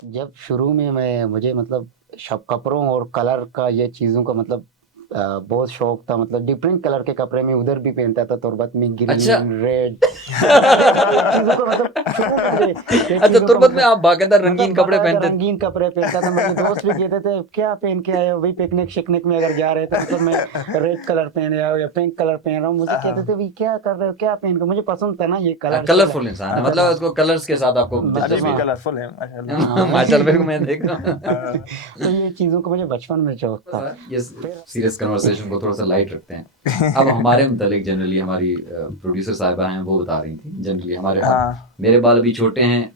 जब शुरू में मुझे मतलब शब कपड़ों और कलर का ये चीज़ों का मतलब बहुत शौक था। मतलब डिफरेंट कलर के कपड़े मैं उधर भी पहनता था, तुर्बत में अच्छा। Green red. मतलब ये चीज़ों का मतलब शौक मुझे, ये अच्छा, चीज़ों का तुर्बत में मतलब आप बाकायदा रंगीन कपड़े बाकायदा पहनते थे। रंगीन कपड़े पहनता था। मुझे दोस्त भी कहते थे क्या पहन के आए हो भाई, पिकनिक शिकनिक में अगर जा रहे थे मतलब मैं रेड कलर पहने आया हूँ या पिंक कलर पहन रहा हूँ। मुझे कहते थे भाई क्या कर रहे हो, क्या पहन के। मुझे पसंद था ना ये कलर से कलरफुल इंसान है, मतलब उसको कलर्स के साथ आपको अभी भी दिलचस्पी कलरफुल है माशाल्लाह। है। हाँ माशाल्लाह, मेरे को मैं देख रहा हूँ। तो ये चीज़ों का मुझे बचपन में शौक था। ये फिर सीरियस कन्वर्सेशन को थोड़ा सा लाइट रखते हैं। अब हमारे मुतालिक जनरली हमारी प्रोड्यूसर साहिबा हैं, वो बता रही थी जनरली हमारे, अब हाँ, मेरे बाल अभी छोटे हैं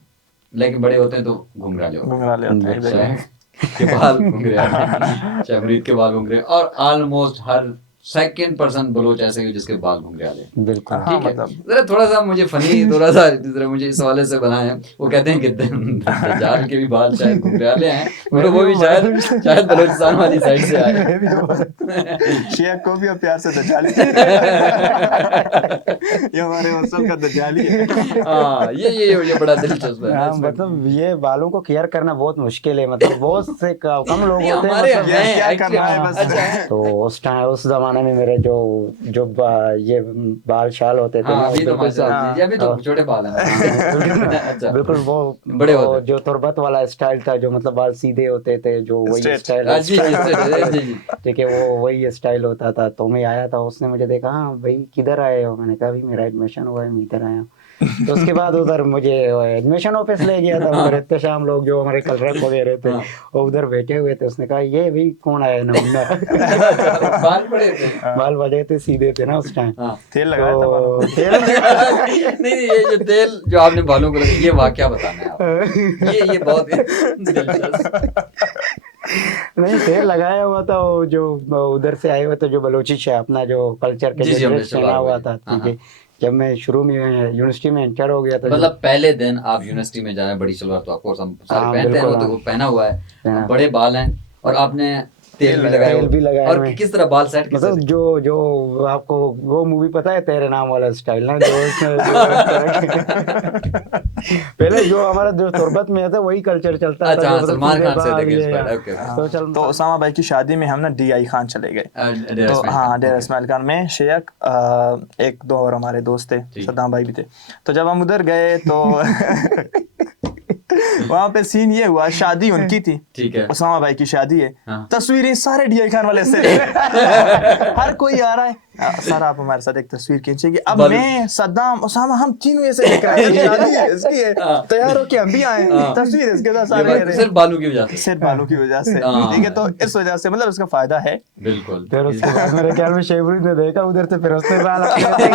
लेकिन बड़े होते हैं तो घुंघराले होते हैं। घुंघराले होते हैं बिल्कुल। शाह के बाल घुंघराले हैं, शाहमरीद के बाल घुंघरे, और ऑलमोस्ट हर सेकंड पर्सन बलोच ऐसे ही जिसके बाल घुंघराले हैं। बिल्कुल। हाँ ठीक है, मतलब जरा थोड़ा सा मुझे फनी, थोड़ा सा जरा मुझे इस हवाले से बनाए। वो कहते हैं कि दज्जाल के भी बाल शायद घुंघराले हैं, और वो भी शायद शायद बलूचिस्तान वाली साइड से आए। मैं भी वो शेख को भी अब प्यार से दज्जाली ये हमारे मौसम का दज्जाली है। हाँ, ये बड़ा दिलचस्प है ना हाँ, इसमें। मतलब ये बालों को केयर करना बहुत मुश्किल है। मतलब बहुत से कम लोग नहीं, होते हैं हमारे मतलब हैं क्या एक्चुअली। करना है बस। अच्छा। तो उस टाइम उस जमाने में मेरे जो जो ये बाल शाल होते थे हाँ, ना, वो अभी तो बिल्कुल सब माशाल्लाह, ये अभी तो छोटे बाल हैं। बिल्कुल अच्छा, बिल्कुल बड़े वो होते। जो तुरबत वाला स्टाइल था, जो मतलब बाल सीधे होते थे, जो वही स्ट्रेट स्टाइल जी जी, जी जी। ठीक है, वो वही स्टाइल होता था। तो मैं आया था, उसने मुझे देखा, हाँ भाई किधर आए हो। मैंने कहा भाई मेरा एडमिशन हुआ है, मैं इधर आया हूँ। तो उसके बाद उधर मुझे एडमिशन ऑफिस ले गया था। उधर एहतशाम लोग जो हमारे कलरक वगैरह थे हाँ। वो उधर बैठे हुए थे। उसने कहा ये भी कौन आया है नमूना। अच्छा, बाल बड़े थे। बाल बड़े थे, सीधे थे ना उस टाइम। हाँ। तेल लगाया था बालों तो को। तेल नहीं, ये जो तेल जो आपने बालों को लगा, ये वाकया बताना है आपको। ये बहुत दिलचस्प। नहीं, तेल लगाया हुआ था। वो जो उधर से आए हुए थे, जो बलोची से अपना जो कल्चर के जी जो जी, हमने ड्रेस पहना सलवार हुआ वही। था, हाँ ठीक हाँ। है। जब मैं शुरू में यूनिवर्सिटी में एंटर हो गया था, जो मतलब पहले दिन आप यूनिवर्सिटी में जाए, बड़ी सलवार तो ऑफकोर्स हम सारे हाँ पहनते हैं, वो बिल्कुल, तो हाँ वो पहना हुआ है, पहना। बड़े बाल हैं, और आपने तेल तेल भी लगाया। लगाए तेल हो। भी लगाया और मैं। किस तरह बाल सेट किसे मतलब थे? जो जो आपको वो मूवी पता है, तेरे नाम वाला स्टाइल ना, जो उसमें जो इस तरह के पहले जो हमारा जो तुर्बत में था वही कल्चर चलता था, अच्छा, जो हाँ, मतलब सलमान सीधे खान से बाल थे ये इंस्पायर्ड। Okay okay. तो हाँ, तो उसामा भाई की शादी में हम ना DI खान चले गए। डेरा तो इस्माइल हाँ, खान, डेरा ओके। इस्माइल खान में शेख एक दो और हमारे दोस्त थे, ठीक। सद्दाम भाई भी थे। तो जब हम उधर गए तो वहां पे सीन ये हुआ, शादी उनकी थी, ठीक है। उसामा भाई की शादी है। हाँ। तस्वीरें सारे DI खान वाले से हर कोई आ रहा है, सर आप हमारे साथ एक तस्वीर खींचेंगे। अब बालू। मैं सद्दाम उसामा हम तीनों ऐसे देख रहे हैं, शादी है इसकी है, हाँ। तैयार होके हम भी आए, हाँ। तस्वीर इसके साथ ये सारे ले बात रहे सिर्फ बालू की वजह हैं, से। सिर्फ बालों की वजह से। हाँ। ठीक है, तो इस वजह से मतलब इसका फायदा है। बिल्कुल। फिर उसके बाद मेरे ख्याल में शेबरी ने देखा उधर से, फिर उसने बाल अपने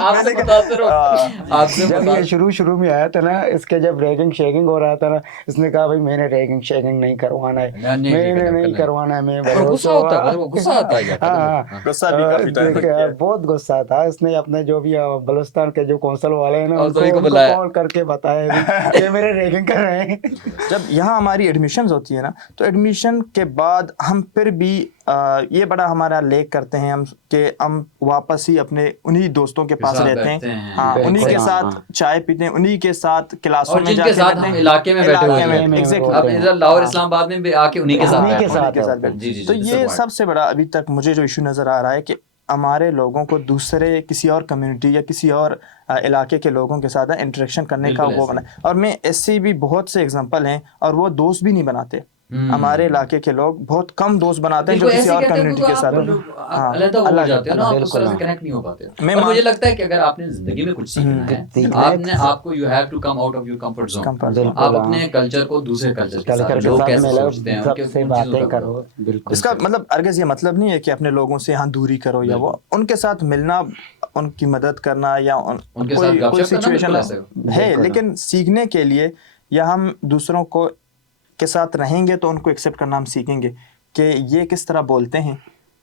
आपसे मुतासिर हो, आपसे जब ये मुतासिर। शुरू में आया था ना, इसके जब रैगिंग शेगिंग हो रहा था ना, इसने कहा भाई मैंने रैगिंग शेगिंग नहीं करवाना है, नहीं, ये मैंने नहीं करना है। करवाना है, मैं और बलोच गुस्सा होता है, वो गुस्सा आता है क्या, हाँ पता हाँ। नहीं। हाँ। गुस्सा भी काफी टाइम तक किया है। बहुत गुस्सा था। इसने अपने जो भी बलूचिस्तान के जो कौंसल वाले हैं ना, और सभी को उनको बुलाया। कॉल करके बताया भी ये मेरे रैगिंग कर रहे हैं। जब यहाँ हमारी एडमिशन्स होती है ना, तो एडमिशन के बाद हम फिर भी ये बड़ा हमारा लेक करते हैं हम, कि हम वापस ही अपने उन्हीं दोस्तों के पास साथ रहते बैठते हैं। हैं। हाँ, उन्हीं बिल्कुल, के हाँ साथ हाँ। चाय पीते हैं, उन्हीं के साथ क्लासों और में जिनके जाके साथ बैठते हम हैं, इलाके में बैठे हुए इलाके थे, में में एग्जैक्टली। होते अब हैं। इधर लाहौर हाँ, इस्लामाबाद में भी आके उन्हीं के साथ उन्हीं के बैठते हैं। साथ उन्हीं के साथ होते हैं। बैठते जी हैं। जी तो जी, ये सबसे बड़ा अभी तक मुझे जो इशू नज़र आ रहा है, कि हमारे लोगों को दूसरे किसी और कम्युनिटी या किसी और इलाके के लोगों के साथ इंटरेक्शन करने का बिल्कुल वो ऐसे बना। ही। और मैं ऐसे भी बहुत से एग्जांपल हैं, और वो दोस्त भी नहीं बनाते। हमारे हम्म। इलाके के लोग बहुत कम दोस्त बनाते हैं जो बिल्कुल किसी ऐसे ही और कहते हैं, कम्युनिटी क्योंकि के आप साथ हैं। बिल्कुल, हाँ, अलग हो अलग जाते हो ना, आप उस बिल्कुल, तरह से हाँ। कनेक्ट नहीं हो पाते। मैं और मुझे मान लगता है कि अगर आपने जिंदगी में कुछ सीखना है, सीखना है आपने आपको you have to come out of your comfort zone. Comfort zone. आप बिल्कुल, हाँ। अपने कल्चर को दूसरे कल्चर के साथ, कल्चर के लोग साथ कैसे मिलो, सोचते हैं, उनके सबसे उन चीज़ों बातें का करो, बताओ। बिल्कुल। इसका मतलब अर्गज़ ये मतलब नहीं है कि अपने लोगों से यहाँ दूरी करो, या वो बिल्कुल। उनके साथ मिलना, उनकी मदद करना, या उनके साथ कोई कोई गपशप करना, सिचुएशन बिल्कुल ऐसे हो। है, बिल्कुल, हाँ। लेकिन सीखने के लिए, या हम दूसरों को के साथ रहेंगे तो उनको एक्सेप्ट करना हम सीखेंगे, कि ये किस तरह बोलते हैं,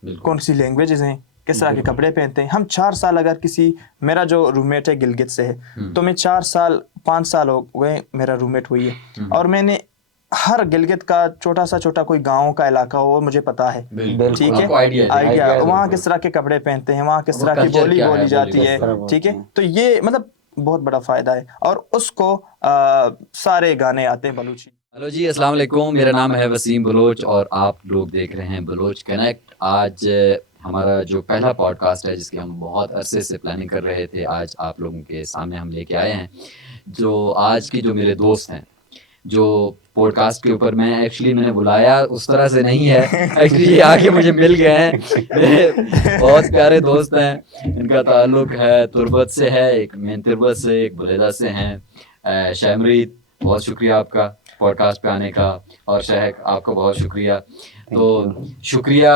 बिल्कुल। कौन सी लैंग्वेजेस हैं, किस तरह के बिल्कुल। कपड़े पहनते हैं। हम 4 साल, अगर किसी, मेरा जो रूममेट है गिलगित से है, तो मैं 4 साल 5 साल हो गए मेरा रूममेट हुई है, और मैंने हर गिलगित का छोटा कोई गांव का इलाका हो, वो मुझे पता है। बिल्कुल, ठीक है, आपको आइडिया है, आइडिया आइडिया वहाँ बिल्कुल। किस तरह के कपड़े पहनते हैं, वहाँ किस वो तरह की कल्चर बोली क्या है, बोली बोली जाती किस है। तरह ठीक बोलते है, हैं। तो ये मतलब बहुत बड़ा फ़ायदा है, और उसको सारे गाने आते हैं बलूची। हेलो जी, अस्सलाम वालेकुम। मेरा नाम है वसीम बलोच और आप लोग देख रहे हैं बलोच कनेक्ट। आज हमारा जो पहला पॉडकास्ट है जिसकी हम बहुत अरसे से प्लानिंग कर रहे थे, आज आप लोगों के सामने हम लेके आए हैं। जो आज की जो मेरे दोस्त हैं, जो पॉडकास्ट के ऊपर मैंने बुलाया उस तरह से नहीं है, एक्चुअली ये आके मुझे मिल गए हैं। मेरे बहुत प्यारे दोस्त हैं, इनका ताल्लुक है तुर्बत से है, एक मेन तुर्बत से, एक बुलेदा से हैं। शहमरीत, बहुत शुक्रिया आपका पॉडकास्ट पे आने का, और शहक आपका बहुत शुक्रिया। तो शुक्रिया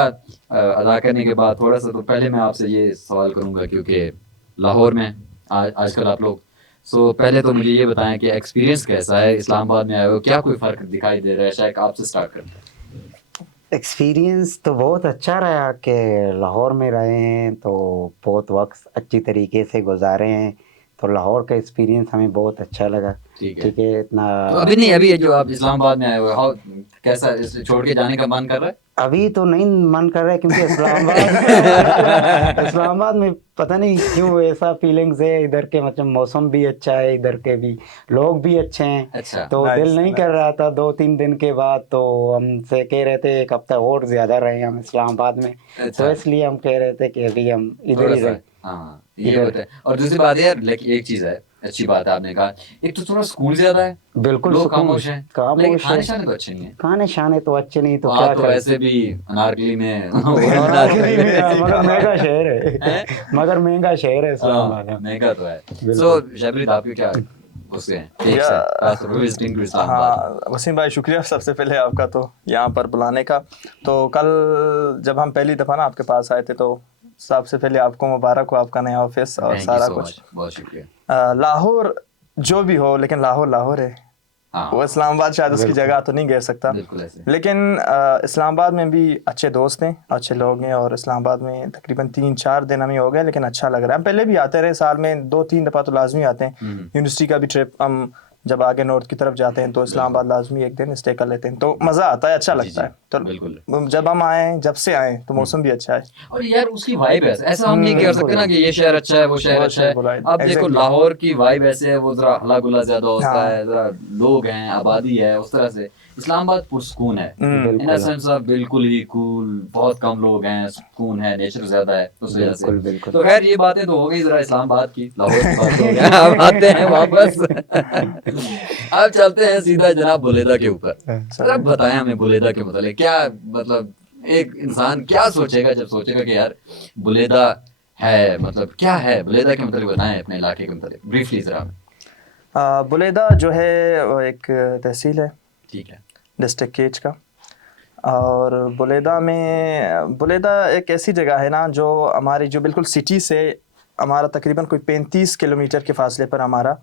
अदा करने के बाद थोड़ा सा, तो पहले मैं आपसे ये सवाल करूँगा, क्योंकि लाहौर में आजकल आप लोग, सो पहले तो मुझे ये बताएं कि एक्सपीरियंस कैसा है, इस्लामाबाद में आए हो, क्या कोई फ़र्क दिखाई दे रहा है? शायद आपसे स्टार्ट करते हैं। एक्सपीरियंस तो बहुत अच्छा रहा कि लाहौर में रहे हैं तो बहुत वक्त अच्छी तरीके से गुजारे हैं, तो लाहौर का एक्सपीरियंस हमें बहुत अच्छा लगा। ठीक है। ठीक है, इतना तो अभी नहीं, अभी जो आप इस्लामाबाद में आए हो, हाउ कैसा, इसे छोड़ के जाने का मन कर रहा है? अभी तो नहीं मन कर रहा है, क्योंकि इस्लामाबाद में पता नहीं क्यों ऐसा फीलिंग्स है। इधर के मतलब मौसम भी अच्छा है, इधर के भी लोग भी अच्छे हैं, अच्छा। तो Nice, दिल नहीं कर nice. रहा था 2-3 दिन के बाद, तो हमसे कह रहे थे एक हफ्ता और ज्यादा रहे हम इस्लामाबाद में, अच्छा। तो इसलिए हम कह रहे थे कि अभी हम इधर थोड़ा ही सा, रहे। हाँ ये इधर होता है। और दूसरी बात है यार, लेकिन एक चीज़ है, अच्छी बात है आपने कहा, एक तो थोड़ा स्कूल ज़्यादा है, बिल्कुल लोग सुकून, खामोश हैं, लेकिन खामोश है। खाने शाने तो अच्छे नहीं है। खाने शाने तो अच्छे नहीं, तो तो क्या आप तो करें। वैसे भी अनारकली में नारकली में मगर महंगा शहर है, हैं? मगर महंगा शहर है इस्लामाबाद। हाँ, महंगा तो है। बिल्कुल। सो शबरीत, आपके क्या उससे हैं, टेक्स हैं, खास तौर पे विजिटिंग टू इस्लामाबाद? हाँ वसीम भाई, शुक्रिया सबसे पहले आपका तो यहाँ पर बुलाने का। तो कल जब हम पहली दफ़ा ना आपके पास आए थे, तो सबसे पहले आपको मुबारक हो, आपका नया ऑफिस और थैंक यू सारा सो कुछ। मच, बहुत शुक्रिया। लाहौर जो भी हो, लेकिन लाहौर लाहौर है। हाँ, वो इस्लामाबाद शायद उसकी बिल्कुल। जगह तो नहीं कह सकता, बिल्कुल ऐसे। लेकिन इस्लामाबाद में भी अच्छे दोस्त हैं, अच्छे लोग हैं, और इस्लामाबाद में तकरीबन 3-4 दिन हमें हो गए, लेकिन अच्छा लग रहा है। हम पहले भी आते रहे, साल में 2-3 दफ़ा तो लाजमी आते हैं। यूनिवर्सिटी का भी ट्रिप, हम जब आगे नॉर्थ की तरफ जाते हैं तो इस्लामाबाद लाजमी एक दिन स्टे कर लेते हैं, तो मज़ा आता है, अच्छा जी, लगता जी, है। तो बिल्कुल। जब हम आए, जब से आए, तो मौसम भी अच्छा है। और यार उसकी वाइब है, ऐसा हम नहीं कह सकते ना कि ये शहर अच्छा है, वो शहर वो अच्छा है। शहर बुरा है, अब देखो exactly। लाहौर की वाइब ऐसे है, वो जरा हला गुला ज्यादा होता हाँ। है, जरा लोग हैं, आबादी है, उस तरह से। इस्लामाबाद पुरसकून है, इन बिल्कुल सेंस ऑफ बिल्कुल ही कूल, बहुत कम लोग हैं, सुकून है, नेचर ज्यादा है, उस वजह से। बिल्कुल बिल्कुल। तो खैर ये बातें तो हो गई जरा इस्लामाबाद की, लाहौर की बात हो गया। अब आते हैं वापस। अब चलते हैं सीधा जनाब बुलेदा के ऊपर। जरा बताएं हमें बुलेदा के मतलब क्या, मतलब एक इंसान क्या सोचेगा जब सोचेगा कि यार बुलेदा है, मतलब क्या है बुलेदा के मतलब, बताएं अपने इलाके के मतलब ब्रीफली जरा हमें। बुलेदा जो है वो एक तहसील है, ठीक है। डिस्ट्रिक्ट केच का। और बुलेदा एक ऐसी जगह है ना, जो हमारी जो बिल्कुल सिटी से हमारा तकरीबन कोई 35 किलोमीटर के फासले पर हमारा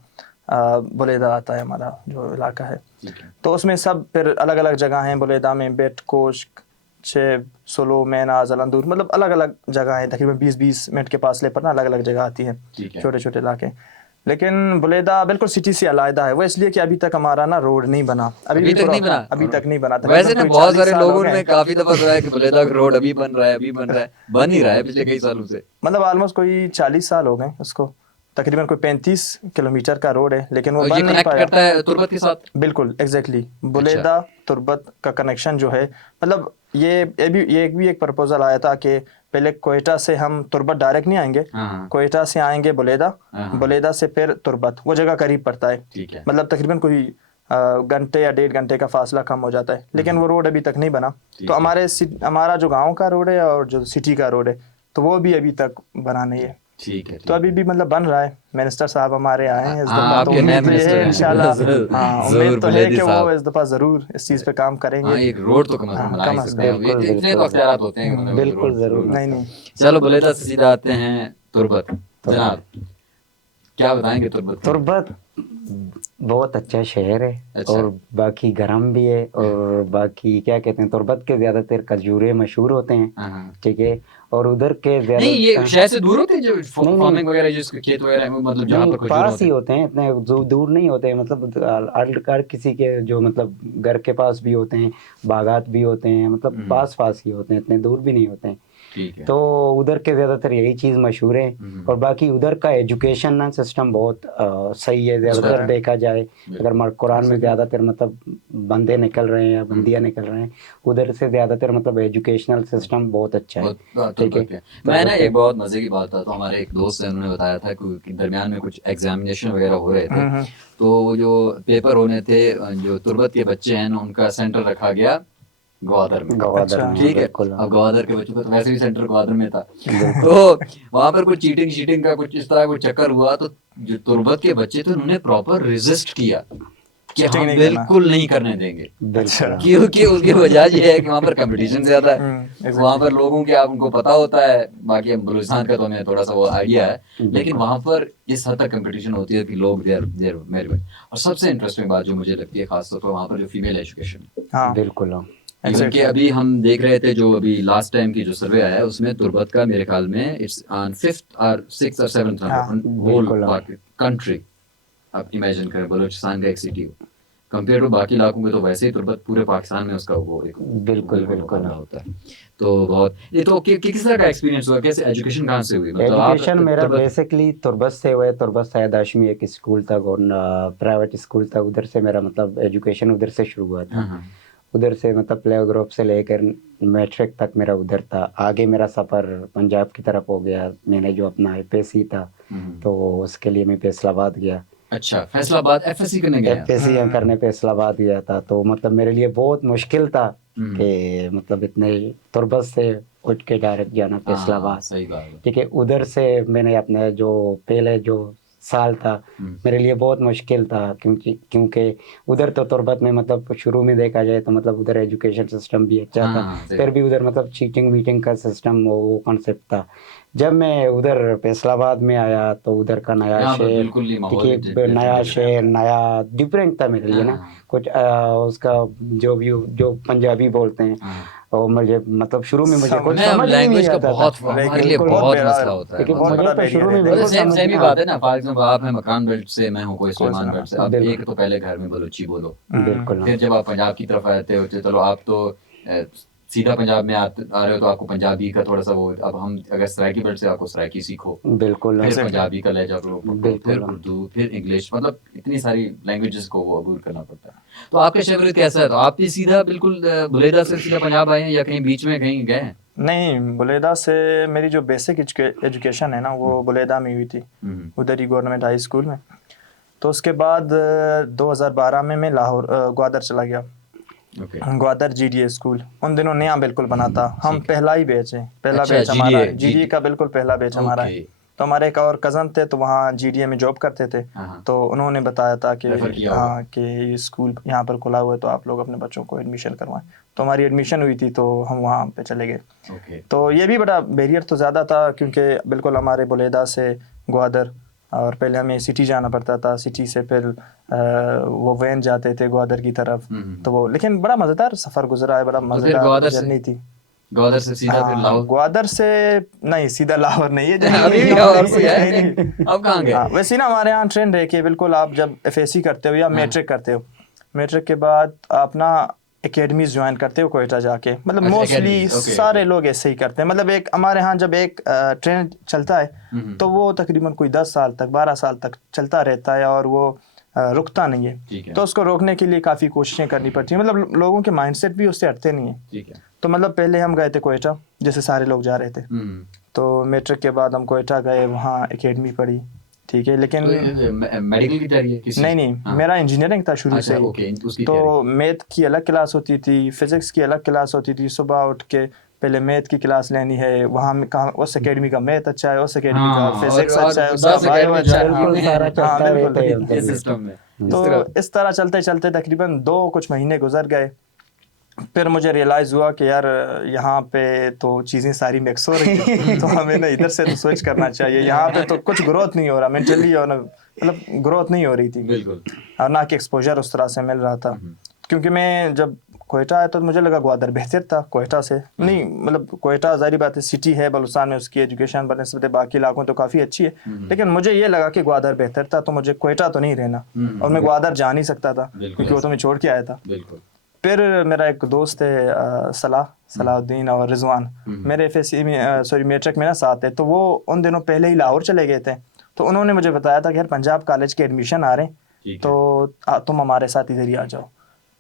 बुलेदा आता है, हमारा जो इलाका है। ठीक है। तो उसमें सब फिर अलग अलग जगह हैं बुलेदा में, बेट, कोश्क, शेब, सोलो, मैना, जलंधर, मतलब अलग अलग जगह हैं, तकरीबन 20-20 मिनट के फासले पर ना अलग अलग जगह आती हैं, ठीक है। छोटे छोटे इलाके। लेकिन बुलेदा बिल्कुल सिटी से अलग है, वो इसलिए कि अभी तक हमारा ना रोड नहीं बना, अभी भी तक नहीं बना? अभी तक नहीं बना। वैसे तकरीबन ना कोई बहुत 40 सारे साल हो लोगों गए। ने काफी दफा सुना है कि बुलेदा का रोड अभी बन रहा है, अभी बन रहा है, बन ही रहा है पिछले कई सालों से। मतलब ऑलमोस्ट कोई 40 साल हो गए उसको। तकरीबन कोई 35 किलोमीटर का रोड है, लेकिन वो और बन ये नहीं कनेक्ट पाया। करता है तुर्बत के साथ? बिल्कुल एग्जैक्टली, बुलेदा तुर्बत का कनेक्शन जो है, मतलब ये भी एक प्रपोजल आया था कि पहले कोयटा से हम तुर्बत डायरेक्ट नहीं आएंगे, हाँ, कोयटा से आएंगे बुलेदा, हाँ। बुलेदा से फिर तुर्बत, वो जगह करीब पड़ता है। ठीक है। मतलब तकरीबन कोई घंटे या 1.5 घंटे का फासला कम हो जाता है, लेकिन वो रोड अभी तक नहीं बना। ठीक तो है। हमारा जो गांव का रोड है और जो सिटी का रोड है, तो वो भी अभी तक बना नहीं है। ठीक है। तो अभी भी मतलब बन रहा है। मिनिस्टर साहब हमारे आए हैं इस हाँ, दफा, तो आपके नए उम्मीद तो ये मिनिस्टर है हैं। इंशाल्लाह। जरूर, हाँ, जरूर उम्मीद तो है बुलेदी कि वो साहब। इस दफा जरूर इस चीज पे काम करेंगे। हाँ, एक रोड तो कम से कम हाँ, बना ही कम से सकते हैं, कम। बिल्कुल इतने तो बिल्कुल अख्तियारात होते हैं कि मतलब बिल्कुल रोड जरूर जरूर। नहीं होता है। नहीं, चलो बुलेदा से सीधा आते हैं तुर्बत। जनाब क्या बताएंगे तुर्बत के? तुर्बत बहुत अच्छा शहर है, अच्छा। और बाकी गरम भी है, और बाकी क्या कहते हैं, तुर्बत के ज़्यादातर खजूरें मशहूर होते हैं। हाँ। ठीक है, और उधर के नहीं, ये ज़्यादा शहर से दूर होते हैं जो नहीं, नहीं, फार्मिंग वगैरह, जिसके खेत वगैरह हैं, वो मतलब जहाँ नहीं, पर खजूर पास होते ही हैं? होते हैं, इतने दूर नहीं होते हैं, मतलब हर किसी के जो मतलब घर के पास भी होते हैं, बागात भी होते हैं, मतलब पास पास ही होते हैं, इतने दूर भी नहीं होते हैं। ठीक है। तो उधर के ज्यादातर यही चीज मशहूर है। और बाकी उधर का एजुकेशन ना सिस्टम बहुत सही है ज्यादातर है। देखा जाए। अगर कुरान में ज्यादातर मतलब बंदे निकल रहे हैं या बंदियां निकल रहे हैं, उधर से ज्यादातर मतलब एजुकेशनल सिस्टम बहुत अच्छा है। ठीक है। मैं ना एक बहुत मजे की बात था, तो हमारे एक दोस्त है, उन्होंने बताया था कि दरमियान में कुछ एग्जामिनेशन वगैरह हो रहे थे, तो वो जो पेपर होने थे, जो तुर्बत के बच्चे हैं उनका सेंटर रखा गया ग्वादर में। गवादर अच्छा। में ठीक है। बिल्कुल। अब ग्वादर के बच्चों का तो वैसे भी सेंटर ग्वादर में था, तो वहां पर कुछ चीटिंग शीटिंग का कुछ इस तरह का चक्कर हुआ, तो जो तुर्बत के बच्चे थे उन्होंने प्रॉपर रेजिस्ट किया कि Cheating हम नहीं करना। बिल्कुल नहीं करने देंगे, बिल्कुल। क्योंकि उसकी वजह ये है कि वहाँ पर कंपटीशन ज्यादा है, exactly। वहाँ पर लोगों के आप उनको पता होता है, बाकी हम बलूचिस्तान का तो हमें थोड़ा सा वो आइडिया है, लेकिन वहाँ पर इस हद तक कंपटीशन होती है कि लोग देर मेरे में। और सबसे इंटरेस्टिंग बात जो मुझे लगती है खासतौर पर वहाँ पर जो फीमेल एजुकेशन, हाँ बिल्कुल। इवन कि अभी हम देख रहे थे जो अभी लास्ट टाइम की जो सर्वे आया है उसमें तुर्बत का मेरे ख्याल में इट्स ऑन 5th और 6th और 7th नंबर होल कंट्री। आप इमेजिन करें बलूचिस्तान का एक सिटी हो, कंपेयर टू बाकी इलाकों में तो वैसे ही तुर्बत पूरे पाकिस्तान में उसका वो एक बिल्कुल मुकाबला होता है। तो बहुत ये तो किस तरह का एक्सपीरियंस हुआ, कैसे एजुकेशन कहाँ से हुई, मतलब आप एजुकेशन मेरा तुर्बत- बेसिकली तुर्बत से हुआ है। तुर्बत सैयद हाशमी एक स्कूल था, प्राइवेट स्कूल था, उधर से मेरा मतलब एजुकेशन उधर से शुरू हुआ था। हाँ, उधर से मतलब प्ले ग्रुप से लेकर मैट्रिक तक मेरा उधर था। आगे मेरा सफ़र पंजाब की तरफ हो गया। मैंने जो अपना एफएससी था तो उसके लिए मैं फैसलाबाद गया। अच्छा फैसलाबाद एफएससी करने गए आप? एफएससी करने फैसलाबाद गया था, तो मतलब मेरे लिए बहुत मुश्किल था कि मतलब इतने तुर्बत से उठ के डायरेक्ट जाना फैसलाबाद। सही बात है। ठीक है। उधर से मैंने अपने जो पहले जो साल था मेरे लिए बहुत मुश्किल था, क्योंकि उधर तो तुर्बत में मतलब शुरू में देखा जाए तो मतलब उधर एजुकेशन सिस्टम भी अच्छा था, फिर भी उधर मतलब चीटिंग वीटिंग का सिस्टम वो कॉन्सेप्ट था। जब मैं उधर फैसलाबाद में आया तो उधर का नया यहाँ पर शहर, बिल्कुल ही माहौल ठीक ही है, different नया है। शहर नया डिफरेंट था मेरे लिए ना। कुछ उसका जो पंजाबी बोलते हैं और मुझे मतलब शुरू में मुझे कुछ समझ ही नहीं आता था। हमारे लिए बहुत मसला होता है, लेकिन मुझे तो शुरू में मतलब बिल्कुल सेम समझ सेम ही नहीं बात है ना, फॉर एग्जांपल आप हैं मकान बेल्ट से, मैं हूँ कोई सुलेमान बेल्ट से, अब बिल्कुल। एक तो पहले घर में बलूची बोलो, बिल्कुल फिर जब आप पंजाब की तरफ आते हो, चलो आप तो सीधा पंजाब में आ रहे हो तो आपको पंजाबी का थोड़ा सा वो, अब हम अगर सराइकी बेल्ट से आपको सराइकी सीखो, बिल्कुल फिर पंजाबी का लहजा लो, फिर बिल्कुल उर्दू, फिर इंग्लिश, मतलब इतनी सारी लैंग्वेजेस को वो अबूर करना पड़ता है। तो आपका शेवरेट कैसा है, तो आप भी सीधा बिल्कुल बुलेदा से सीधा पंजाब आए हैं या कहीं बीच में कहीं गए हैं? नहीं, बुलेदा से मेरी जो बेसिक एजुकेशन है ना वो बुलेदा में हुई थी, उधर ही गवर्नमेंट हाई स्कूल में। तो उसके बाद 2012 में मैं लाहौर ग्वादर चला गया। ग्वादर जीडीए स्कूल उन दिनों नया बिल्कुल बना था, हम पहला ही बैच है, पहला अच्छा, बैच हमारा GDA जीडीए का बिल्कुल पहला बैच हमारा है। तो हमारे एक और कज़न थे तो वहाँ जीडीए में जॉब करते थे, तो उन्होंने बताया था कि हाँ कि ये स्कूल यहाँ पर खुला हुआ है तो आप लोग अपने बच्चों को एडमिशन करवाएं। तो हमारी एडमिशन हुई थी तो हम वहाँ पे चले गए। तो ये भी बड़ा बैरियर तो ज़्यादा था क्योंकि बिल्कुल हमारे बुलेदा से ग्वादर, और पहले हमें सिटी जाना पड़ता था, सिटी से फिर वो वैन जाते थे ग्वादर की तरफ। तो वो लेकिन बड़ा मज़ेदार सफ़र गुजरा है, बड़ा मज़ेदार जर्नी थी। ग्वादर से सीधा फिर लाहौर? ग्वादर से नहीं, सीधा लाहौर नहीं है। अभी भी लाहौर से है? अब कहाँ गए? वैसे ना हमारे यहाँ ट्रेंड है कि बिल्कुल आप जब एफएससी करते हो या मैट्रिक करते हो, मैट्रिक के बाद आप ना एकेडमीज ज्वाइन करते हो कोयटा जाके, मतलब मोस्टली सारे लोग ऐसे ही करते हैं। मतलब एक हमारे यहाँ जब एक ट्रेंड चलता है तो वो तकरीबन कोई 10 साल तक 12 साल तक चलता रहता है और वो रुकता नहीं है। तो उसको रोकने के लिए काफ़ी कोशिशें करनी पड़ती हैं, मतलब लोगों के माइंडसेट भी उससे हटते नहीं है। तो मतलब पहले हम गए थे कोयटा, जैसे सारे लोग जा रहे थे, तो मैट्रिक के बाद हम कोयटा गए, वहाँ एकेडमी पढ़ी, ठीक है। लेकिन मेडिकल की तैयारी है? नहीं, मेरा इंजीनियरिंग था शुरू से ही। तो मैथ की अलग क्लास होती थी, फिजिक्स की अलग क्लास होती थी। सुबह उठ के पहले मैथ की क्लास लेनी है, वहाँ में कहाँ उस एकेडमी का मैथ अच्छा है, उस एकेडमी का फिजिक्स अच्छा है, उसका बायो अच्छा है। हाँ बिल्कुल। तो इस तरह चलते चलते तकरीबन 2 कुछ महीने गुजर गए। फिर मुझे रियलाइज़ हुआ कि यार यहाँ पे तो चीज़ें सारी मिक्स हो रही हैं, तो हमें ना इधर से तो स्विच करना चाहिए। यहाँ पे तो कुछ ग्रोथ नहीं हो रहा मेंटली, और मतलब ग्रोथ नहीं हो रही थी बिल्कुल, और ना कि एक्सपोजर उस तरह से मिल रहा था। क्योंकि मैं जब कोयटा आया तो मुझे लगा ग्वादर बेहतर था कोयटा से। नहीं, मतलब कोयटा ज़ाहिर बात है सिटी है बलूचिस्तान में, उसकी एजुकेशन बनस्बत बाकी इलाकों तो काफ़ी अच्छी है, लेकिन मुझे ये लगा कि ग्वादर बेहतर था। तो मुझे कोयटा तो नहीं रहना, और मैं ग्वादर जा नहीं सकता था क्योंकि वो तो मैं छोड़ के आया था। फिर मेरा एक दोस्त है सलाहुद्दीन और रिजवान, मेरे एफएससी में सॉरी मैट्रिक में ना साथ है, तो वो उन दिनों पहले ही लाहौर चले गए थे। तो उन्होंने मुझे बताया था कि यार पंजाब कॉलेज के एडमिशन आ रहे हैं, ठीक तो तुम हमारे साथ इधर ही आ जाओ।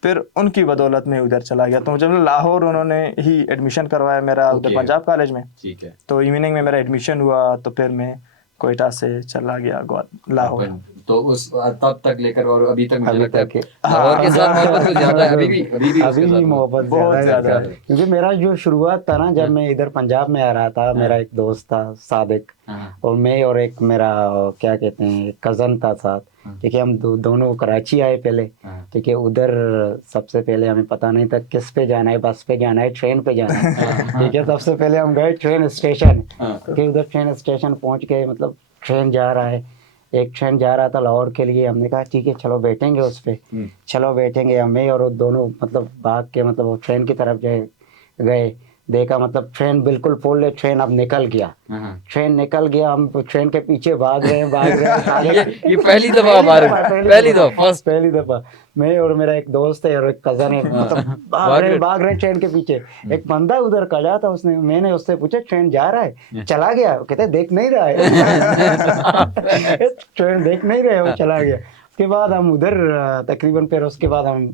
फिर उनकी बदौलत में उधर चला गया, तो मुझे लाहौर उन्होंने ही एडमिशन करवाया मेरा उधर Okay. पंजाब कॉलेज में। ठीक है। तो इवनिंग में मेरा एडमिशन हुआ, तो फिर मैं कोयटा से चला गया लाहौर। तो उस तब तक लेकर और अभी तक मुझे अभी लगता है तक है। लाहौर के साथ मोहब्बत कुछ ज्यादा है, अभी भी उसके साथ मोहब्बत बहुत ज्यादा ज्यादा है। क्योंकि मेरा जो शुरुआत था ना, जब मैं इधर पंजाब में आ रहा था, मेरा एक दोस्त था सादिक, हाँ, और मैं और एक मेरा क्या कहते हैं कजन था साथ। ठीक है, हम दोनों कराची आए पहले। हाँ। ठीक है, उधर सबसे पहले हमें पता नहीं था किस पे जाना है, बस पे जाना है, ट्रेन पे जाना है। ठीक है, सबसे पहले हम गए ट्रेन स्टेशन। हाँ। ठीक है, उधर ट्रेन स्टेशन पहुंच गए, मतलब ट्रेन जा रहा है, एक ट्रेन जा रहा था लाहौर के लिए। हमने कहा ठीक है चलो बैठेंगे उस पे, चलो बैठेंगे। हमें और वो दोनों मतलब भाग के मतलब वो ट्रेन की तरफ गए, देखा मतलब ट्रेन बिल्कुल फुल है, ट्रेन अब निकल गया। हाँ। ट्रेन निकल गया, हम ट्रेन के पीछे भाग रहे हैं साले। ये पहली दफा हमारे पहली दफा फर्स्ट पहली दफा मैं और मेरा एक दोस्त है और एक कजन है, मतलब भाग रहे ट्रेन के पीछे। एक बंदा उधर खड़ा था, उसने मैंने उससे पूछा ट्रेन जा रहा है? चला गया। कहते देख नहीं रहा है। ट्रेन देख नहीं रहे, वो चला गया। उसके बाद हम उधर तकरीबन फिर उसके बाद हम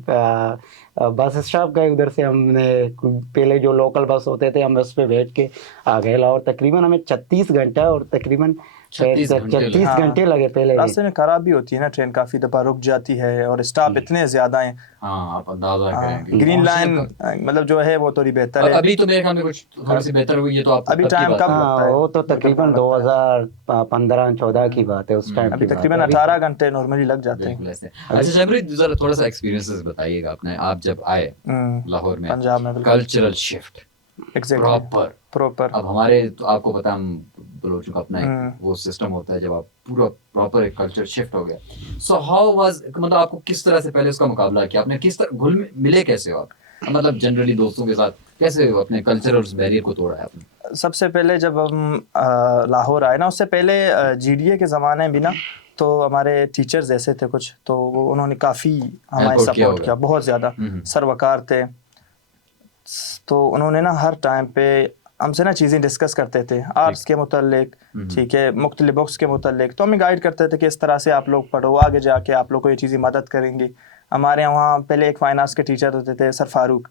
बस स्टॉप गए। उधर से हमने पहले जो लोकल बस होते थे हम उस पर बैठ के आ गए लाहौर। तकरीबन हमें 36 घंटा और तकरीबन 36 36 घंटे लगे पहले। रास्ते में खराबी होती है ना, ट्रेन काफी दफा रुक जाती है और स्टॉप इतने ज्यादा हैं। हाँ, आप अंदाजा करें ग्रीन लाइन मतलब जो है वो थोड़ी बेहतर है। अभी तो मेरे ख्याल में कुछ थोड़ी सी बेहतर हुई है, तो आप अभी तब की टाइम बात कब है। लगता है? वो तो तकरीबन 2015-14 की बात है, उस टाइम अभी की तकरीबन बात है। 18 घंटे नॉर्मली लग जाते हैं। बिल्कुल ऐसे। अच्छा शबरीत, जरा थोड़ा सा एक्सपीरियंसेस बताइएगा अपने, आप जब आए लाहौर में, पंजाब में बिल्कुल। Cultural shift exactly proper. अब हमारे तो आपको पता है, हम बलोचों का अपना एक वो सिस्टम होता है, जब आप पूरा प्रॉपर एक कल्चर शिफ्ट हो गया। सो हाउ वाज, मतलब आपको किस तरह से पहले उसका मुकाबला किया आपने, किस तरह घुल मिले कैसे हो आप, मतलब जनरली दोस्तों के साथ कैसे अपने कल्चर और उस बैरियर को तोड़ा है आपने? सबसे पहले जब हम लाहौर आए ना, उससे पहले जीडीए के ज़माने में भी ना, तो हमारे टीचर्स ऐसे थे कुछ, तो वो उन्होंने काफ़ी हमारे सपोर्ट किया, बहुत ज़्यादा। सर वकार थे, तो उन्होंने ना हर टाइम पे हमसे ना चीज़ें डिस्कस करते थे, आर्ट्स के मुतल्लिक, ठीक है, मुख्तलिफ बुक्स के मुतल्लिक। तो हमें गाइड करते थे कि इस तरह से आप लोग पढ़ो, आगे जाके आप लोग को ये चीज़ें मदद करेंगी। हमारे यहाँ पहले एक फाइनेंस के टीचर होते थे सर फारूक,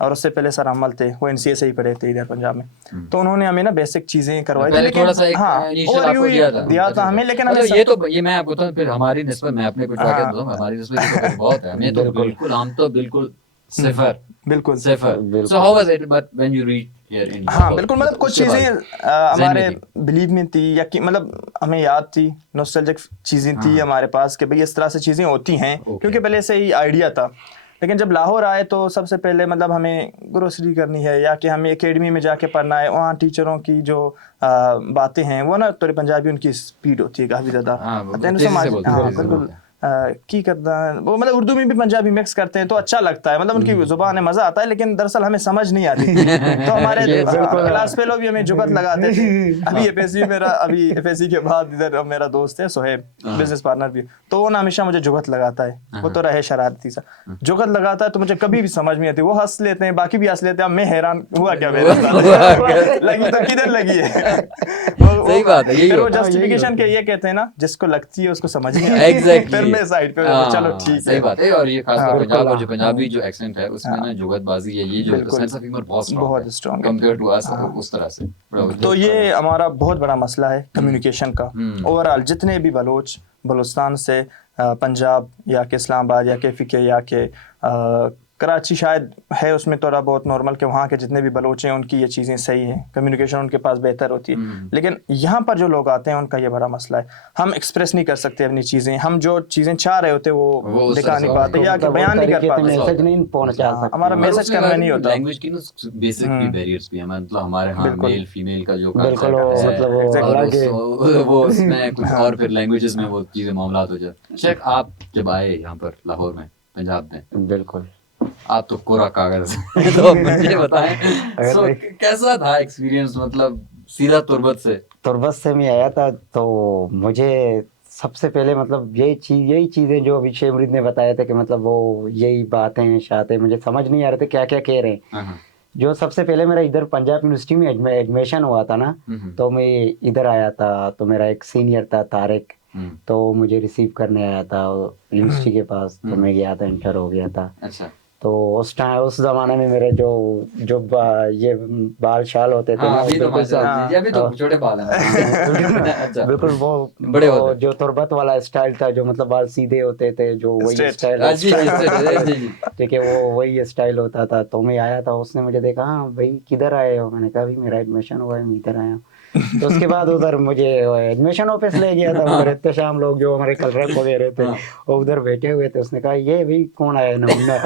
और उससे पहले सर अमल थे, वो एनसीए से ही पढ़े थे इधर पंजाब में। तो उन्होंने हमें ना बेसिक चीज़ें करवाई थी, लेकिन थोड़ा सा एक इनिशियल आपको दिया था हमें, लेकिन मतलब ये मैं आपको बताऊं, फिर हमारी निस्बत मैं अपने कुछ वाक़या बताऊं, हमारी निस्बत ये तो बहुत है, हमें तो बिल्कुल, हम तो बिल्कुल सिफर। So how was it but when you reached here in हाँ बिल्कुल, मतलब कुछ चीज़ें हमारे बिलीव में थी, या कि मतलब हमें याद थी, नॉस्टैल्जिक चीज़ें थी हमारे पास कि भाई इस तरह से चीज़ें होती हैं, क्योंकि पहले से ही आइडिया था। लेकिन जब लाहौर आए तो सबसे पहले मतलब हमें ग्रोसरी करनी है, या कि हमें एकेडमी में जाके पढ़ना है, वहाँ टीचरों की जो बातें हैं वो ना थोड़ी पंजाबी उनकी स्पीड होती है काफ़ी ज़्यादा, की करना वो मतलब उर्दू में भी पंजाबी मिक्स करते हैं, तो अच्छा लगता है, मतलब उनकी जुबान है, मजा आता है, लेकिन दरअसल हमें समझ नहीं आती। तो हमारे क्लास फेलो भी हमें जुगत लगाते थे। अभी एफएससी मेरा, अभी एफएससी के बाद इधर मेरा दोस्त है सोहेब, बिजनेस पार्टनर भी, तो वो ना हमेशा मुझे जुगत लगाता है, वो तो रहे शरारती सा, जुगत लगाता है, तो मुझे कभी भी समझ नहीं आती। वो हंस लेते हैं, बाकी भी हंस लेते हैं, मैं हैरान हुआ क्या मेरे साथ, लगी तो किधर लगी है। सही बात है, यही वो जस्टिफिकेशन के ये कहते हैं ना, जिसको लगती है उसको समझ नहीं आती। एग्जैक्टली, मैं साइड पे चलो ठीक है, सही बात है। और ये खासकर पंजाब और जो पंजाबी जो एक्सेंट है उसमें ना जुगतबाजी है, ये जो सेंस ऑफ ह्यूमर बहुत स्ट्रांग है कंपेयर टू अस, उस तरह से। तो ये हमारा बहुत बड़ा मसला है कम्युनिकेशन का। ओवरऑल जितने भी बलूचिस्तान से पंजाब या के इस्लामाबाद या के फिके या के कराची शायद है, उसमें थोड़ा बहुत नॉर्मल के वहाँ के जितने भी बलोच हैं उनकी ये चीज़ें सही हैं, कम्युनिकेशन उनके पास बेहतर होती है। लेकिन यहाँ पर जो लोग आते हैं उनका ये बड़ा मसला है, हम एक्सप्रेस नहीं कर सकते अपनी चीज़ें, हम जो चीज़ें चाह रहे होते वो दिखा नहीं पाते या बयान नहीं कर पाते, मैसेज नहीं पहुंचा सकते, हमारा मैसेज कन्वे नहीं होता। लैंग्वेज की ना बेसिक भी बैरियर्स भी हैं, मतलब हमारे यहाँ मेल फीमेल का जो बिल्कुल मतलब वो उसमें कुछ और फिर लैंग्वेजेस में वो चीज़ें मामलात हो जाए। शेख, आप जब आए यहाँ पर लाहौर में पंजाब में, बिल्कुल आप तो कोरा कागज तो मुझे बताएं कैसा था एक्सपीरियंस, मतलब सीधा तुर्बत से मैं आया था, तो मुझे सबसे पहले मतलब यही चीज़ें जो अभी शेमरिद ने बताया था कि मतलब वो यही बातें शातें मुझे समझ नहीं आ रहे थे क्या क्या कह रहे हैं। हाँ, जो सबसे पहले मेरा इधर पंजाब यूनिवर्सिटी में एडमिशन हुआ था ना, तो मैं इधर आया था, तो मेरा एक सीनियर था तारिक, तो मुझे रिसीव करने आया था यूनिवर्सिटी के पास, तो मैं गया था, इंटर हो गया था। अच्छा। तो उस जमाने में मेरे ये बाल शाल होते थे हाँ, ना, अभी तो बिल्कुल माशाल्लाह, अभी तो छोटे बाल हैं। अच्छा, बिल्कुल वो बड़े होते हैं। जो तुरबत वाला स्टाइल था, जो मतलब बाल सीधे होते थे, जो वही Straight. स्टाइल जी जी जी। ठीक है, वो वही स्टाइल होता था। तो मैं आया था, उसने मुझे देखा, हाँ भाई किधर आए हो, मैंने कहा भाई मेरा एडमिशन हुआ है, मैं इधर आया हूँ। तो उसके बाद उधर मुझे एडमिशन ऑफिस ले गया था, उधर इतने शाम लोग जो हमारे कलरक वगैरह थे वो उधर बैठे हुए थे। उसने कहा ये भाई कौन आया है नमूना।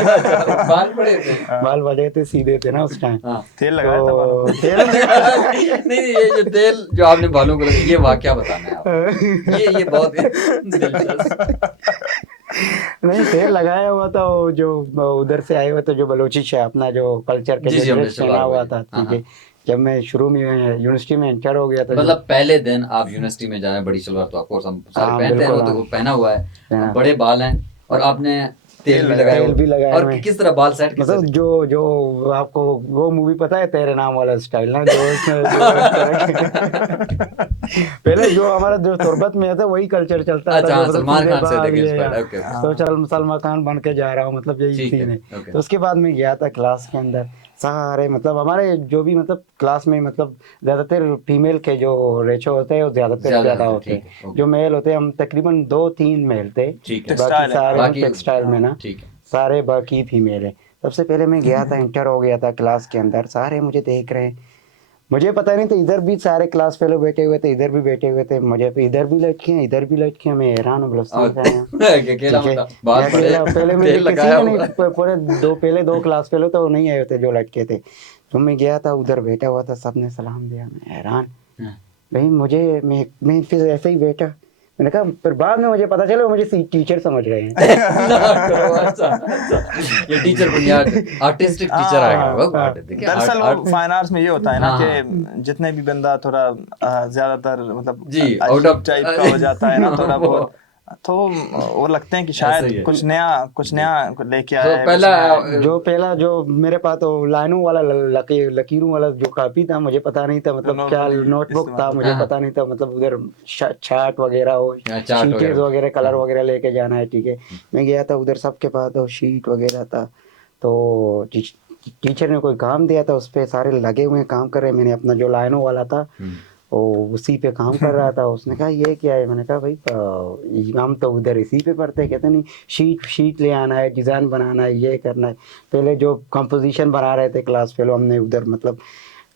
बाल बड़े थे। बाल बड़े थे, सीधे थे ना उस टाइम। हाँ। तेल लगाया था बालों तो पे? तेल नहीं, ये जो तेल जो आपने बालों को लगा, ये वाकया बताना है आपको। ये बहुत दिलचस्प। नहीं, तेल लगाया हुआ था, वो जो उधर से आए हुए थे, जो बलोचिश है, अपना जो कल्चर के जी जो जी, हमने ड्रेस पहना सलवार हुआ वही। था, हाँ, ठीक है। जब मैं शुरू में यूनिवर्सिटी में एंटर हो गया था, जो मतलब पहले दिन आप यूनिवर्सिटी में जाए, बड़ी सलवार तो ऑफकोर्स हम सारे हाँ पहनते हैं, वो बिल्कुल, तो हाँ वो पहना हुआ है, हाँ। बड़े बाल हैं, और आपने तेल भी लगाया तेल भी लगाया और मैं, किस तरह बाल सेट किस मतलब तरह? जो आपको वो मूवी पता है, तेरे नाम वाला स्टाइल ना, जो उसमें जो इस तरह के पहले जो हमारा जो तुरबत में था वही कल्चर चलता था, अच्छा, जो हाँ, मतलब सलमान सीधे खान से बाल देखे ये इंस्पायर्ड, यार। ओके ओके, तो चल सलमान खान बन के जा रहा हूँ, मतलब यही ठीक है, सीन है। ओके। तो उसके बाद में गया था क्लास के अंदर, सारे मतलब हमारे जो भी मतलब क्लास में मतलब ज्यादातर फीमेल के जो रेशो होते हैं वो ज्यादा होते ठीक हैं। है, ओके। जो मेल होते हैं, हम तकरीबन 2-3 मेल थे, ठीक है। बाकी Textile है। सारे बाकी टेक्सटाइल में ना, ठीक है। सारे बाकी फीमेल है। सबसे पहले मैं गया था, इंटर हो गया था, क्लास के अंदर सारे मुझे देख रहे हैं, मुझे पता नहीं था, इधर भी सारे क्लास फेलो बैठे हुए थे, इधर भी बैठे हुए थे, मुझे इधर भी लड़कियां इधर भी लड़कियां, मैं हैरान हूँ, बलुस्तान से आया हूँ, अकेला ठीक है। मतलब मैं बाल बड़े, अकेला, पहले मुझे तेल किसी लगाया ने नहीं, हुआ। पूरे पहले 2 क्लास फेलो तो नहीं आए होते जो लड़के थे। तो मैं गया था, उधर बैठा हुआ था, सबने सलाम दिया, मैं हैरान भाई, मैं फिर ऐसे ही बैठा। मैंने कहा, फिर बाद में मुझे पता चला वो मुझे टीचर समझ रहे हैं। ना करो, अच्छा अच्छा, ये टीचर बुनियाद आर्टिस्टिक टीचर आ गया होगा। देखिए दरअसल वो फाइन आर्ट्स में ये होता है ना हाँ, कि जितने भी बंदा थोड़ा ज्यादातर मतलब जी, आउट अजीब ऑफ टाइप का हो जाता है ना थोड़ा बहुत, तो वो लगते हैं कि ऐसा ही शायद है। कुछ नया लेके तो आया है पहला पहला जो मेरे पास तो लाइनों वाला लकीरों वाला जो कापी था, मुझे पता नहीं था मतलब क्या normally नोटबुक था, इस्तेमाल मुझे हाँ। पता नहीं था मतलब उधर चार्ट वगैरह हो, चार्ट शीटेज वगैरह। वगैरह कलर हाँ। वगैरह लेके जाना है, ठीक है। मैं गया था उधर, सबके पास तो शीट वगैरह था, तो टीचर ने कोई काम दिया था, उस पर सारे लगे हुए काम कर रहे हैं। मैंने अपना जो लाइनों वाला था वो उसी पे काम कर रहा था। उसने कहा ये क्या है, मैंने कहा भाई हम तो उधर इसी पे पढ़ते हैं। कहते नहीं, शीट ले आना है, डिज़ाइन बनाना है, ये करना है। पहले जो कंपोजिशन बना रहे थे क्लास फेलो, हमने उधर मतलब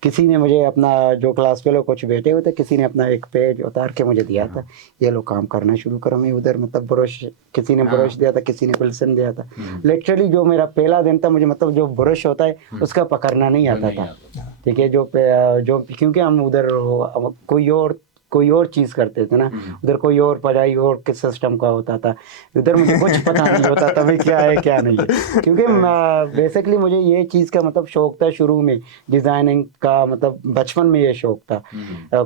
किसी ने मुझे अपना जो क्लास फेलो कुछ बैठे हुए थे, किसी ने अपना एक पेज उतार के मुझे दिया था, ये लो काम करना शुरू करो। मैं उधर मतलब ब्रश, किसी ने ब्रश दिया था, किसी ने पेंसिल दिया था। लिटरली जो मेरा पहला दिन था, मुझे मतलब जो ब्रश होता है उसका पकड़ना नहीं आता था, ठीक है। जो क्योंकि हम उधर कोई और चीज़ करते थे ना, उधर कोई और पढ़ाई और किस सिस्टम का होता था, उधर मुझे कुछ पता नहीं होता था भाई क्या है क्या नहीं है। क्योंकि बेसिकली मुझे ये चीज़ का मतलब शौक था शुरू में, डिज़ाइनिंग का मतलब बचपन में ये शौक था।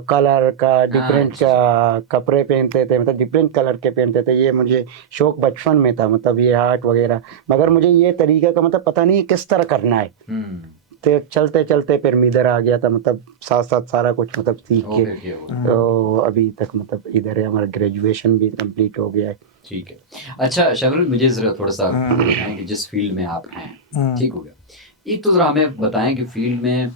कलर का डिफरेंट का कपड़े पहनते थे, मतलब डिफरेंट कलर के पहनते थे, ये मुझे शौक बचपन में था, मतलब ये आर्ट वगैरह। मगर मुझे ये तरीका का मतलब पता नहीं किस तरह करना है। तो चलते चलते फिर मैं इधर आ गया था, मतलब साथ साथ सारा कुछ मतलब सीख के, तो अभी तक मतलब इधर है, हमारा ग्रेजुएशन भी कंप्लीट हो गया है। ठीक है। अच्छा शबरुल, मुझे जरा थोड़ा सा बताएं कि जिस फील्ड में आप हैं, ठीक हो गया, एक तो जरा हमें बताएं कि फील्ड में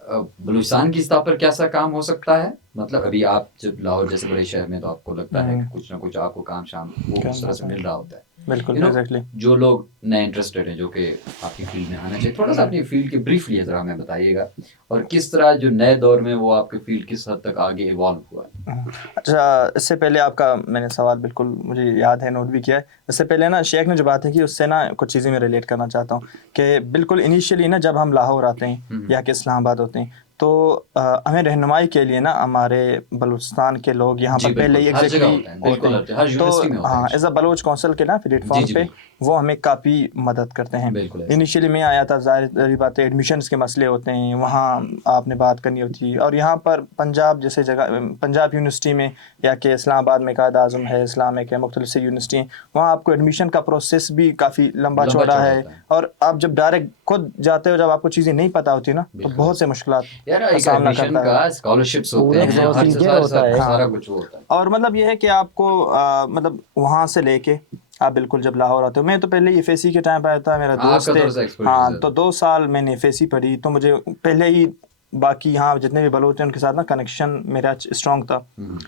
बलूचिस्तान की सतह पर क्या सा काम हो सकता है। मतलब अभी आप जब लाहौर जैसे बड़े शहर में, तो आपको लगता है कि कुछ ना कुछ आपको काम शाम वो उस तरह से मिल रहा होता है। बिल्कुल, एग्जैक्टली। जो लोग नए इंटरेस्टेड हैं, जो कि आपकी फील्ड में आना चाहिए, थोड़ा सा अपनी फील्ड की ब्रीफली जरा हमें बताइएगा, और किस तरह जो नए दौर में वो आपकी फील्ड किस हद तक आगे इवॉल्व हुआ है। अच्छा, इससे पहले आपका मैंने सवाल बिल्कुल मुझे याद है, नोट भी किया है। इससे पहले ना शेख ने जो बातें की उससे ना कुछ चीज़ें मैं रिलेट करना चाहता हूँ कि बिल्कुल इनिशियली ना जब हम लाहौर आते हैं या कि इस्लामाबाद होते हैं, तो हमें रहनुमाई के लिए ना हमारे बलूचिस्तान के लोग यहाँ पर पहले ही एग्जैक्टली होते हैं। तो हाँ, एज अ बलोच काउंसिल के ना प्लेटफॉर्म पे वो हमें काफ़ी मदद करते हैं। बिल्कुल ऐसे। इनिशियली मैं आया था, ज़ाहिर बात है एडमिशन्स के मसले होते हैं, वहाँ आपने बात करनी होती है। और यहाँ पर पंजाब जैसे जगह, पंजाब यूनिवर्सिटी में या कि इस्लामाबाद में कायद आज़म है, इस्लामिक है, मुख्तलिफ से यूनिवर्सिटी हैं, वहाँ आपको एडमिशन का प्रोसेस भी काफ़ी लंबा चौड़ा है। होता है। और आप जब डायरेक्ट खुद जाते हो, जब आपको चीज़ें नहीं पता होती ना, तो बिल्कुल बहुत से मुश्किलात यार, का एक सामना एडमिशन करता है। का स्कॉलरशिप्स होते पूरा हैं, हर प्रोसीजर होता है। सारा कुछ वो होता है। और मतलब ये है कि आपको मतलब वहाँ से लेके आप बिल्कुल जब लाहौर आते हो, मैं तो पहले FAC के टाइम पर आया था, मेरा दोस्त आपका है, थोड़ा सा exposure हाँ, ज़्यादा। तो 2 साल मैंने FAC पढ़ी, तो मुझे पहले ही बाकी यहाँ जितने भी बलोच हैं उनके साथ ना कनेक्शन मेरा स्ट्रॉन्ग था।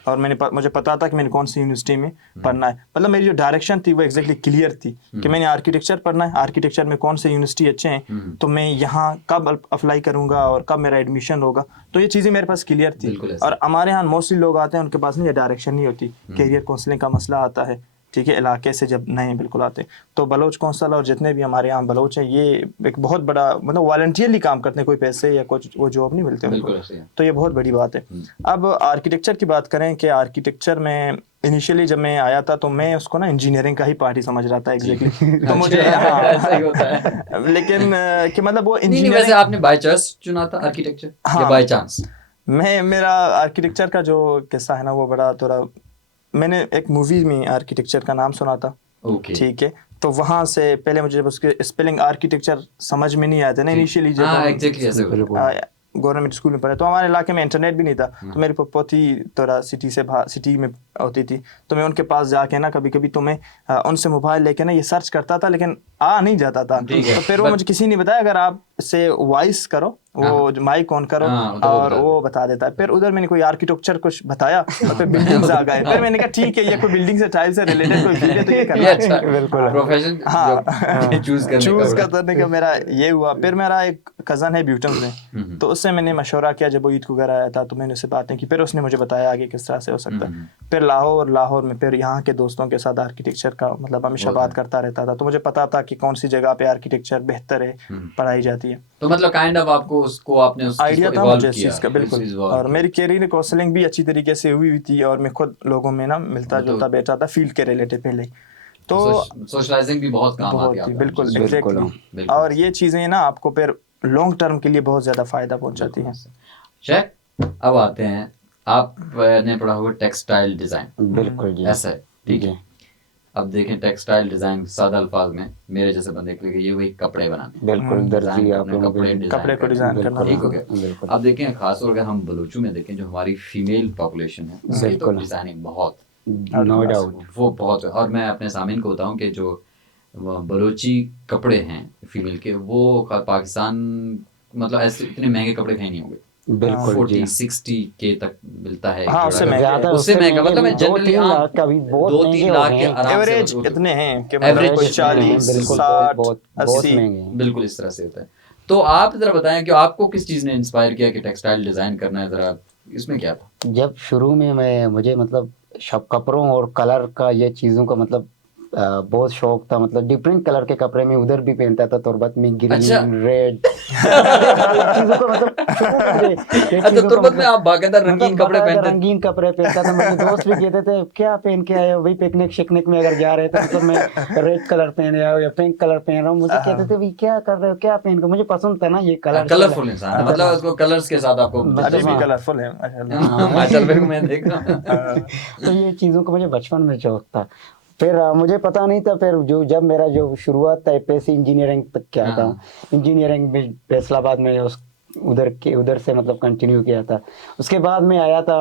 और मुझे पता था कि मैंने कौन सी यूनिवर्सिटी में पढ़ना है। मतलब मेरी जो डायरेक्शन थी वो एग्जैक्टली क्लियर थी कि मैंने आर्किटेक्चर पढ़ना है, आर्किटेक्चर में कौन से यूनिवर्सिटी अच्छे हैं, तो मैं यहाँ कब अप्लाई करूँगा और कब मेरा एडमिशन होगा, तो ये चीज़ें मेरे पास क्लियर थी। बिल्कुल ऐसे। और हमारे यहाँ मोस्टली लोग आते हैं, उनके पास ना ये डायरेक्शन नहीं होती, कैरियर काउंसलिंग का मसला आता है, ठीक है, इलाके से जब नए बिल्कुल आते हैं। तो बलोच कौंसल और जितने भी हमारे यहाँ बलोच हैं, ये एक बहुत बड़ा मतलब वॉलंटियरली काम करते हैं, कोई पैसे या कुछ वो जॉब नहीं मिलते उनको, बिल्कुल ऐसे है। तो ये बहुत बड़ी बात है। अब आर्किटेक्चर की बात करें कि आर्किटेक्चर में इनिशियली जब मैं आया था तो मैं उसको ना इंजीनियरिंग का ही पार्टी समझ रहा था एग्जैक्टली। तो मुझे ऐसा ही होता है। लेकिन कि मतलब वो नहीं वैसे इंजीनियरिंग, आपने बाय चॉइस चुना था आर्किटेक्चर या हाँ। By chance? मेरा आर्किटेक्चर का जो किस्सा है ना वो बड़ा थोड़ा, मैंने एक मूवी में आर्किटेक्चर का नाम सुना था, ओके। ठीक है, तो वहाँ से पहले मुझे जब उसके स्पेलिंग आर्किटेक्चर समझ में नहीं आया था ना इनिशियली, जब हाँ हम एग्जैक्टली ऐसे होता है। बिल्कुल। गवर्नमेंट स्कूल में पढ़े, तो हमारे इलाके में इंटरनेट भी नहीं था, तो मेरी पोती थोड़ा सिटी में होती थी, तो मैं उनके पास जाके ना कभी कभी तो मैं उनसे मोबाइल लेके ना ये सर्च करता था, लेकिन आ नहीं जाता था। ठीक है, तो फिर वो मुझे किसी ने बताया अगर आप से वॉइस करो, वो माइक ऑन करो, हाँ, तो वो और बता वो बता देता है। फिर उधर मैंने कोई आर्किटेक्चर कुछ बताया और फिर बिल्डिंग्स आ गए, फिर मैंने कहा ठीक है ये कोई बिल्डिंग से टाइप से रिलेटेड कोई फील्ड है तो ये ये करना अच्छा है। बिल्कुल। प्रोफेशन हाँ। चूज करने चूज का बड़ा। करने का मेरा ये हुआ। फिर मेरा एक कज़न है ब्यूटन में, तो उससे मैंने मशवरा किया जब वो ईद को घर आया था, तो मैंने उससे बातें की, फिर उसने मुझे बताया आगे किस तरह से हो सकता है। फिर लाहौर में फिर यहाँ के दोस्तों के साथ आर्किटेक्चर का मतलब हमेशा बात करता रहता था, तो मुझे पता था कि कौन सी जगह पे आर्किटेक्चर बेहतर है, पढ़ाई जाती है। तो मतलब काइंड ऑफ आपको उसको आपने उस चीज आइडिया को था इवॉल्व मुझे इस किया, चीज़ का, उस बिल्कुल। चीज evolve और किया। मेरी कैरियर काउंसलिंग भी अच्छी तरीके से हुई थी, और मैं खुद लोगों में ना मिलता जुलता बैठा था फील्ड के रिलेटेड पहले, तो सोशलाइजिंग भी बहुत काम आती है बहुत ही आपको। बिल्कुल बिल्कुल, एग्जैक्टली। बिल्कुल। और ये चीज़ें ना आपको फिर लॉन्ग टर्म के लिए बहुत ज़्यादा फायदा पहुंचाती हैं। शेख अब आते हैं, आपने पढ़ा हुआ टेक्सटाइल डिजाइन, बिल्कुल जी। ऐसा है ठीक है। अब देखें टेक्सटाइल डिजाइन सादा अल्फाज में मेरे जैसे बंदे के लिए ये वही कपड़े बनाने, बिल्कुल दर्जी डिजाइन आप करना, लोगों कपड़े के डिजाइन कपड़े को करना, डिजाइन करना, ठीक हो गया। बिल्कुल। अब देखें खासतौर अगर हम बलूचों में देखें जो हमारी फीमेल पॉपुलेशन है उसकी तो बिल्कुल। डिजाइनिंग बहुत, नो डाउट। वो बहुत। और मैं अपने सामीन को बताऊं कि जो वो बलोची कपड़े हैं फीमेल के, वो पाकिस्तान मतलब ऐसे इतने महंगे कपड़े कहीं नहीं होंगे। बिल्कुल जी। 40-60 के तक मिलता है एक हाँ, जोड़ा उससे का। महंगे ज्यादा उससे महंगा मतलब मैं 2-3 जनरली लाख का भी बहुत 2-3 महंगे हो लाख गए के हैं। आराम से एवरेज मतलब इतने हैं कि Average मतलब कोई इतने हैं, 40, बिल्कुल, 60, बहुत 80। महंगे हैं। बिल्कुल इस तरह से होता है। तो आप जरा बताएं कि आपको किस चीज ने इंस्पायर किया कि टेक्सटाइल डिजाइन करना है, जरा इसमें क्या था? जब शुरू में मुझे मतलब कपड़ों और कलर का ये चीज़ों का मतलब बहुत शौक था। मतलब डिफरेंट कलर के कपड़े में उधर भी पहनता था, तुर्बत में अच्छा। ग्रीन रेड चीज़ों का मतलब शौक मुझे। ये अच्छा, चीज़ों का तुर्बत में आप बाकायदा मतलब रंगीन कपड़े बाकायदा पहनते? रंगीन कपड़े पहनता था। मेरे दोस्त भी कहते थे क्या पहन के आए हो भाई, पिकनिक शिकनिक में अगर जा रहे थे मतलब मैं रेड कलर पहन आया हूँ या पिंक कलर पहन रहा हूँ। मुझे कहते थे भाई क्या कर रहे हो, क्या पहन के। मुझे पसंद था ना ये कलर। कलरफुल इंसान है, मतलब उसको कलर्स के साथ आपको मतलब अभी भी हाँ। कलरफुल है माशाल्लाह। माशाल्लाह को मैं देख रहा हूँ। तो ये चीज़ों का मुझे बचपन में शौक था। फिर मुझे पता नहीं था। फिर जब मेरा जो शुरुआत था पैसे इंजीनियरिंग तक क्या था, इंजीनियरिंग में फैसलाबाद में उधर से मतलब कंटिन्यू किया था। उसके बाद में आया था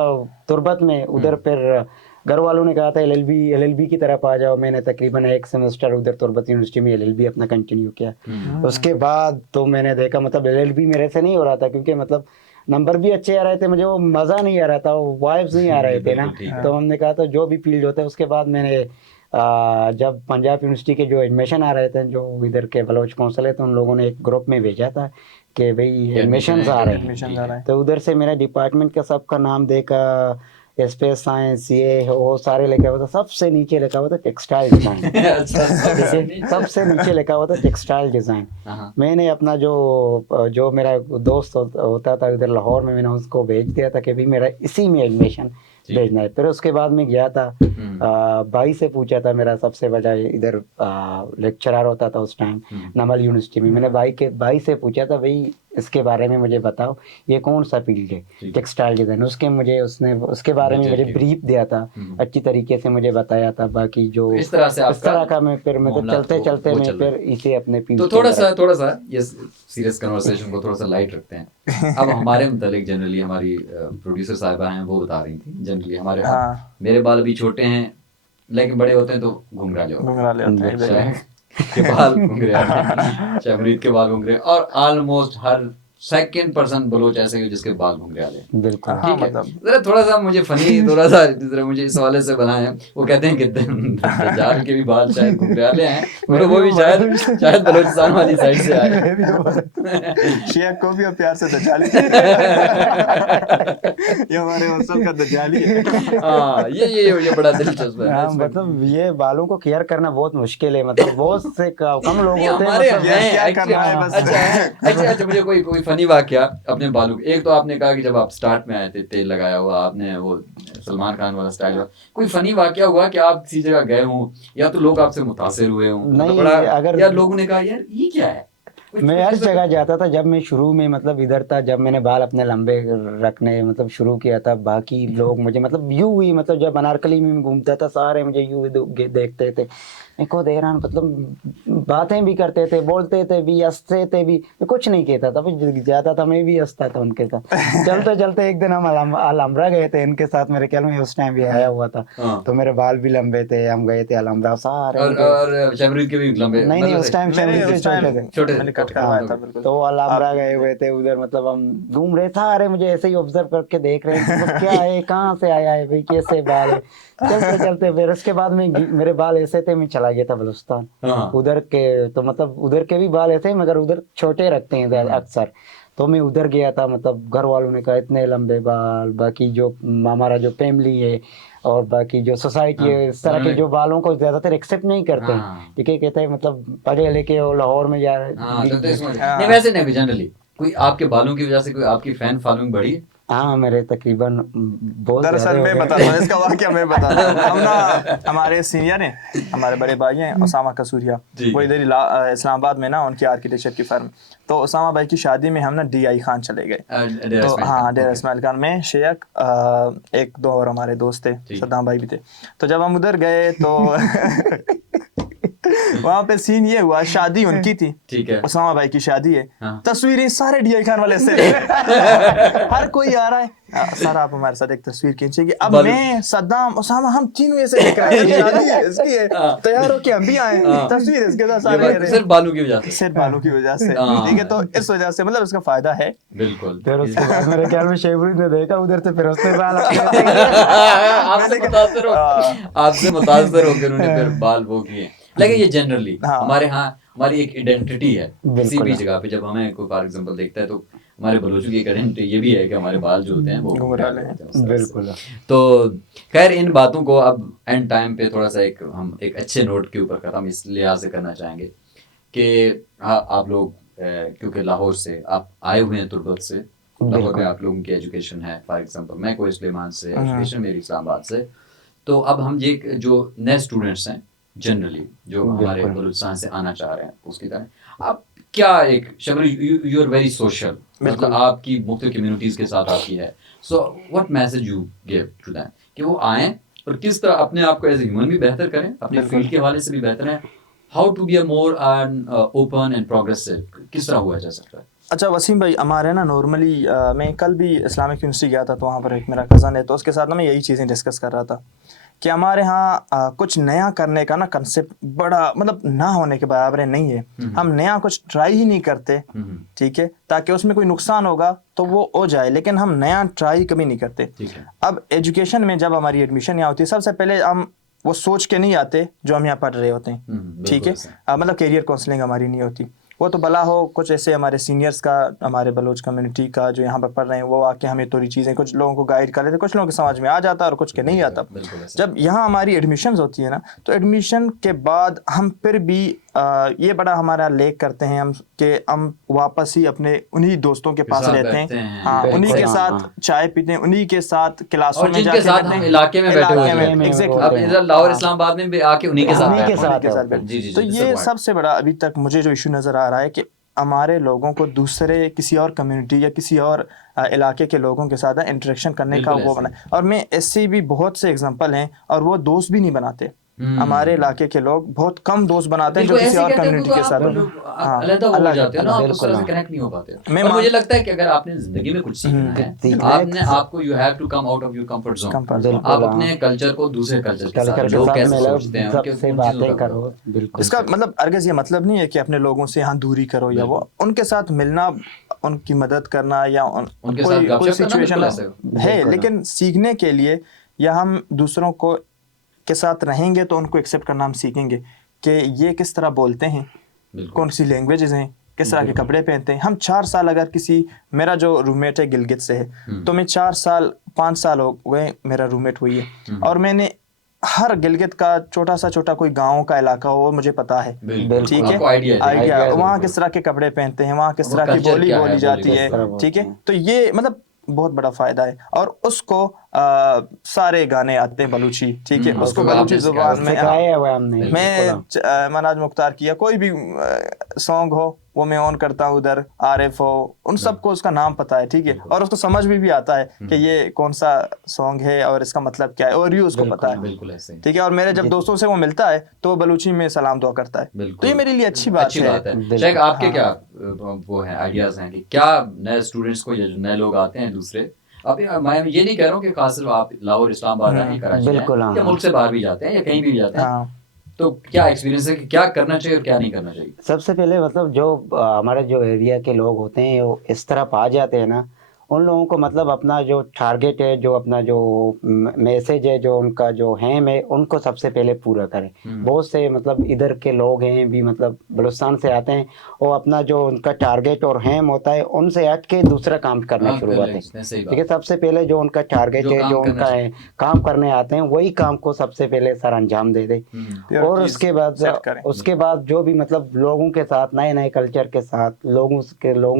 तुर्बत में, उधर फिर घर वालों ने कहा था एलएलबी की तरफ आ जाओ। मैंने तकरीबन 1 सेमेस्टर उधर तुर्बत यूनिवर्सिटी में एलएलबी अपना कंटिन्यू किया। उसके बाद तो मैंने देखा मतलब एलएलबी मेरे से नहीं हो रहा था, क्योंकि मतलब नंबर भी अच्छे आ रहे थे, मुझे वो मज़ा नहीं आ रहा था, वो वाइब्स नहीं आ रहे थे ना। तो हमने कहा था जो भी फील्ड होता है। उसके बाद मैंने जब पंजाब यूनिवर्सिटी के जो एडमिशन आ रहे थे, जो इधर के बलोच कौंसल है, तो उन लोगों ने एक ग्रुप में भेजा था कि भाई एडमिशन्स आ रहे हैं। तो उधर से मेरा डिपार्टमेंट का सबका नाम देखा, स्पेस साइंस ये वो सारे लिखा हुआ था। सबसे नीचे लिखा हुआ था टेक्सटाइल डिज़ाइन। सबसे नीचे लिखा हुआ था टेक्सटाइल डिज़ाइन। मैंने अपना जो मेरा दोस्त होता था उधर लाहौर में, मैंने उसको भेज दिया था कि भाई मेरा इसी में एडमिशन। भेजना है। फिर उसके बाद में गया था, भाई से पूछा था, मेरा सबसे बड़ा इधर लेक्चरर होता था उस टाइम नमल यूनिवर्सिटी में। मैंने भाई से पूछा था, भाई इसके बारे में मुझे बताओ, ये कौन सा फील्ड है टेक्सटाइल डिजाइन। उसने उसके बारे में मुझे ब्रीफ दिया था, अच्छी तरीके से मुझे बताया था। बाकी जो इस तरह का मैं फिर मतलब चलते चलते मैं फिर इसे अपने तो थोड़ा सा ये सीरियस कन्वर्सेशन को थोड़ा सा लाइट रखते हैं। अब हमारे मुतालिक जनरली हमारी प्रोड्यूसर साहिबा हैं, वो बता रही थी जनरली हमारे मेरे बाल अभी छोटे हैं लेकिन बड़े होते हैं तो घुंघराले होते हैं, के बाल घुंघरे शहरीद के बाल घुंघरे, और ऑलमोस्ट हर सेकंड पर्सन बलोच ऐसे ही जिसके बाल घुंघरे वाले। बिल्कुल ठीक है, जरा थोड़ा सा मुझे फनी थोड़ा सा मुझे इस हवाले से बना है। वो कहते हैं कि दज्जाल के भी बाल शायद घुंघरे वाले हैं, मतलब वो भी शायद बलोचिस्तान वाली साइड से आए। शिया को भी प्यार से दज्जाली ये हमारे हॉस्टल का दज्जाली है। हाँ, ये बड़ा दिलचस्प है। मतलब ये बालों को केयर करना बहुत मुश्किल है, मतलब बहुत से कम लोग होते हैं हमारे मतलब क्या करना है बस। अच्छा मुझे कोई फनी वाकया अपने बालों। एक तो आपने कहा कि जब आप स्टार्ट में आए थे तेल लगाया हुआ आपने, वो सलमान खान वाला स्टाइल, कोई फनी वाकया हुआ कि आप किसी जगह गए हों या तो लोग आपसे मुतासिर हुए हों? नहीं, अगर यार लोगों ने कहा यार ये क्या है। मैं हर जगह जाता था जब मैं शुरू में मतलब इधर था, जब मैंने बाल अपने लंबे रखने मतलब शुरू किया था, बाकी लोग मुझे मतलब यूं ही मतलब जब अनारकली में घूमता था सारे मुझे यूं ही देखते थे। मैं खुद हैरान, मतलब बातें भी करते थे, बोलते थे भी, हंसते थे भी, मैं कुछ नहीं कहता था, बस जाता था मैं भी हंसता था उनके साथ। चलते चलते एक दिन हम अलमरा गए थे इनके साथ, मेरे ख्याल में उस टाइम भी आया हुआ था, तो मेरे बाल भी लंबे थे, हम गए थे अलमरा सारे। और शबरीद के भी लंबे? नहीं उस टाइम छोटे थे। तो अलमरा गए हुए थे उधर, मतलब हम घूम रहे सारे मुझे ऐसे ही ऑब्जर्व करके देख रहे हैं, मतलब क्या है, कहाँ से आया है भाई, कैसे बाल है। चलते चलते फिर उसके बाद में मेरे बाल ऐसे थे, मैं चला गया था बलूचिस्तान उधर के, तो मतलब उधर के भी बाल ऐसे मगर उधर छोटे रखते हैं अक्सर, तो मैं उधर गया था, मतलब घर वालों ने कहा इतने लंबे बाल, बाकी जो हमारा जो फैमिली है और बाकी जो सोसाइटी है इस तरह के जो बालों को ज्यादातर एक्सेप्ट नहीं करते हैं, ठीक है, कहते हैं मतलब पढ़े लिखे और लाहौर में जा नहीं वैसे नहीं जनरली कोई आपके बालों की वजह से कोई आपकी फैन फॉलोइंग बढ़ी? हाँ मेरे तकरीबन बहुत। दरअसल मैं बताता हूँ इसका वाकया, मैं बताता हूँ। हम ना हमारे सीनियर हैं, हमारे बड़े भाई हैं उसामा कसूरिया, वो इधर इस्लामाबाद में ना उनकी आर्किटेक्चर की फर्म, तो उसामा भाई की शादी में हम ना DI खान चले गए। तो हाँ डेरा इस्माइल खान में शेख एक दो और हमारे दोस्त थे, सद्दाम भाई भी थे। तो जब हम उधर गए तो वहाँ पे सीन ये हुआ, शादी उनकी थी, ठीक है, उसामा भाई की शादी है, तस्वीरें सारे DI खान वाले से हर कोई आ रहा है, सर आप हमारे साथ एक तस्वीर खींचेंगे। अब मैं सद्दाम उसामा हम तीनों ऐसे देख रहे हैं, शादी है इसकी है, तैयार होके हम भी आए, तस्वीर इसके साथ सारे सिर्फ बालों की वजह से, ठीक है। तो इस वजह से मतलब इसका फायदा है बिल्कुल। फिर उसके बाद मेरे ख्याल में शेबरीद ने देखा उधर से, फिर उसने बाल आपसे मुतासर होकर उन्होंने फिर बाल वो किए। लेकिन ये जनरली हमारे यहाँ हमारी एक आइडेंटिटी है, किसी भी जगह पे जब हमें कोई फॉर एग्जांपल देखता है तो हमारे बलोचों की एक आइडेंटिटी ये भी है कि हमारे बाल जो होते हैं वो घुंघराले हैं। बिल्कुल। तो खैर इन बातों को अब एंड टाइम पे थोड़ा सा हम एक अच्छे नोट के ऊपर खत्म इस लिहाज से करना चाहेंगे कि आप लोग क्योंकि लाहौर से आप आए हुए हैं, तुर्बत से, लाहौर में आप लोगों की एजुकेशन है, फॉर एग्जांपल मैं कोई सुलेमान से, एजुकेशन मेरी इस्लामाबाद से, तो अब हम ये जो नए स्टूडेंट्स हैं जनरली जो हमारे बलूचिस्तान से आना चाह रहे हैं उसकी तरह आप क्या एक Shabari you are very social, मतलब आपकी मुख्तलिफ कम्युनिटीज के साथ आपकी है, so what message you give to them कि वो आएं और किस तरह अपने आप को एज ए ह्यूमन भी बेहतर करें, अपने फील्ड के हवाले से भी बेहतर है, how to be a more open and progressive, किस तरह हुआ जा सकता है? अच्छा वसीम भाई, हमारे ना नॉर्मली मैं कल भी इस्लामिक यूनिवर्सिटी गया था, तो वहाँ पर एक मेरा कज़न है, तो उसके साथ ना मैं यही चीज़ें डिस्कस कर रहा था कि हमारे यहाँ कुछ नया करने का ना कंसेप्ट बड़ा मतलब ना होने के बराबर नहीं है। हम नया कुछ ट्राई ही नहीं करते, ठीक है, ताकि उसमें कोई नुकसान होगा तो वो हो जाए, लेकिन हम नया ट्राई कभी नहीं करते। अब एजुकेशन में जब हमारी एडमिशन यहाँ होती है, सबसे पहले हम वो सोच के नहीं आते जो हम यहाँ पढ़ रहे होते हैं, ठीक है, मतलब कैरियर काउंसलिंग हमारी नहीं होती, वो तो भला हो, कुछ ऐसे हमारे सीनियर्स का, हमारे बलोच कम्युनिटी का जो यहाँ पर पढ़ रहे हैं, वो आके हमें थोड़ी चीज़ें, कुछ लोगों को गाइड कर लेते, कुछ लोगों के समझ में आ जाता और कुछ के नहीं आता। बिल्कुल ऐसा। जब यहाँ हमारी एडमिशन्स होती है ना, तो एडमिशन के बाद हम फिर भी ये बड़ा हमारा लेक करते हैं हम कि हम वापस ही अपने उन्हीं दोस्तों के पास साथ रहते बैठते हैं, हैं। हाँ, बिल्कुल, उन्हीं के हाँ, साथ हाँ। चाय पीते हैं, उन्हीं के साथ क्लासों और में जिनके जाके साथ बैठते हम हैं, इलाके में बैठे हुए इलाके हैं, में, एग्जैक्टली। अब इधर लाहौर इस्लामाबाद में भी आके उन्हीं के साथ उन्हीं के बैठते हैं। साथ के साथ होते हैं। बैठते जी जी हैं। जी, तो this is ये the point। सबसे बड़ा अभी तक मुझे जो इशू नज़र आ रहा है कि हमारे लोगों को दूसरे किसी और कम्युनिटी या किसी और इलाके के लोगों के साथ इंटरेक्शन करने का बिल्कुल वो ऐसे। बना। और मैं ऐसे भी बहुत से एग्जांपल हैं, और वो दोस्त भी नहीं बनाते। हमारे इलाके के लोग बहुत कम दोस्त बनाते हैं जो देखो किसी ऐसे और कहते हैं कम्युनिटी क्योंकि के आप साथ लोग हाँ, अलग हो अलग जाते हो ना, आप उस बिल्कुल, तरह से हाँ। कनेक्ट नहीं हो पाते। मैं और मान- मुझे लगता है कि अगर आपने जिंदगी में कुछ सीखना है, सीखना है, आपने आपको you have to come out of your comfort zone. Comfort zone। आप बिल्कुल, अपने हाँ। कल्चर को दूसरे कल्चर के कल्चर साथ, के लोग साथ कैसे मिलो, सोचते हैं, उनके सबसे उन चीजों बातें का करो, बिल्कुल। इसका मतलब अर्गज़ ये मतलब नहीं है कि अपने लोगों से यहाँ दूरी करो या वो, उनके साथ मिलना, उनकी मदद करना या उनके साथ कोई गपशप करना सिचुएशन बिल्कुल ऐसे हो। है, बिल्कुल, लेकिन सीखने के लिए या हम दूसरों को के साथ रहेंगे तो उनको एक्सेप्ट करना हम सीखेंगे कि ये किस तरह बोलते हैं, बिल्कुल। कौन सी लैंग्वेजेस हैं, किस तरह के कपड़े पहनते हैं। हम 4 साल, अगर किसी, मेरा जो रूममेट है गिलगित से है, तो मैं 4 साल 5 साल हो गए मेरा रूममेट हुई है, और मैंने हर गिलगित का छोटा कोई गांव का इलाका हो वो मुझे पता है, बिल्कुल, ठीक है, आपको आइडिया है। आइडिया आइडिया वहाँ है, किस तरह के कपड़े पहनते हैं, वहाँ किस वो तरह की culture बोली क्या है, बोली जाती बोली है, किस तरह बोलते ठीक है। हैं। तो ये मतलब बहुत बड़ा फायदा है। और उसको सारे गाने आते हैं बलूची, ठीक है, उसको उसको बलूची आपने जुबान में सिखाया हुआ है हमने, बिल्कुल, मैं हाँ। मनाज मुख्तार किया कोई भी सॉन्ग हो वो मैं ऑन करता हूँ, उधर आरिफ हो, उन सबको उसका नाम पता है, ठीक है, और उसको समझ भी आता है कि ये कौन सा सॉन्ग है और इसका मतलब क्या है, और ये उसको पता है, बिल्कुल ऐसे ही। ठीक है। और मेरे जब दोस्तों से वो मिलता है तो वो बलूची में सलाम दुआ करता है, बिल्कुल। तो ये मेरे लिए अच्छी बात है। बिल्कुल। शेख, आपके हाँ। क्या वो है आइडियाज हैं कि क्या नए स्टूडेंट्स को या जो नए लोग आते हैं दूसरे, अब मैं ये नहीं कह रहा हूँ कि खास सिर्फ आप लाहौर इस्लामाबाद हैं, कराची बिल्कुल, हैं, हाँ, या मुल्क से बाहर भी जाते हैं या कहीं भी जाते हैं, हाँ, तो क्या एक्सपीरियंस है कि क्या करना चाहिए और क्या नहीं करना चाहिए? सबसे पहले मतलब जो हमारे जो एरिया के लोग होते हैं वो इस तरफ आ जाते हैं ना, उन लोगों को मतलब अपना जो टारगेट है, जो अपना जो मैसेज है, जो उनका जो हैम है, उनको सबसे पहले पूरा करें। बहुत से मतलब इधर के लोग हैं भी, मतलब बलूचिस्तान से आते हैं, वो अपना जो उनका टारगेट और हैम होता है उनसे हट के दूसरा काम करना हाँ, शुरू कर करते लेंगे, हैं। सही ठीक है, बात। सबसे पहले जो उनका टारगेट जो है, काम जो करना उनका है, काम करने आते हैं, वही काम को सबसे पहले सर अंजाम दे दें। और सेट करें। उसके बाद जो भी मतलब लोगों के साथ, नए नए कल्चर के साथ लोगों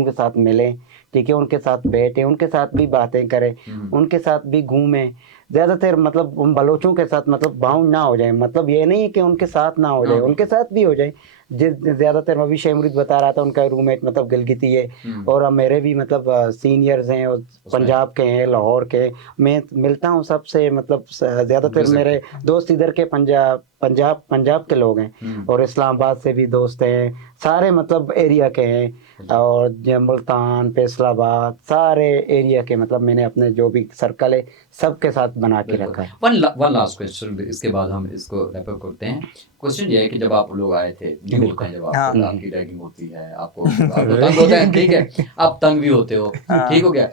के साथ मिलें, ठीक है, उनके साथ बैठे, उनके साथ भी बातें करें, उनके साथ भी घूमें। ज्यादातर मतलब उन बलोचों के साथ मतलब बाउंड ना हो जाए, मतलब ये नहीं है कि उनके साथ ना हो जाए, उनके साथ भी हो जाए। ज्यादातर अभी शेमरुद बता रहा था, उनका रूममेट मतलब गिलगिती है, और अब मेरे भी मतलब सीनियर्स हैं, और पंजाब के हैं, लाहौर के। मैं मिलता हूँ सबसे, मतलब ज्यादातर मेरे दोस्त इधर के पंजाब के लोग हैं, और इस्लामाबाद से भी दोस्त हैं, सारे मतलब एरिया के हैं, और मुल्तान, फैसलाबाद, सारे एरिया के, मतलब मैंने अपने जो भी सर्कल है सबके साथ बना के रखा है। वन लास्ट क्वेश्चन, इसके बाद हम इसको रैप अप करते हैं। क्वेश्चन ये है कि जब आप लोग आए थे, न्यू होते हैं, जब आपकी रैगिंग होती है, आपको तंग होते हैं, ठीक है, आप तंग भी होते हो, ठीक हो गया,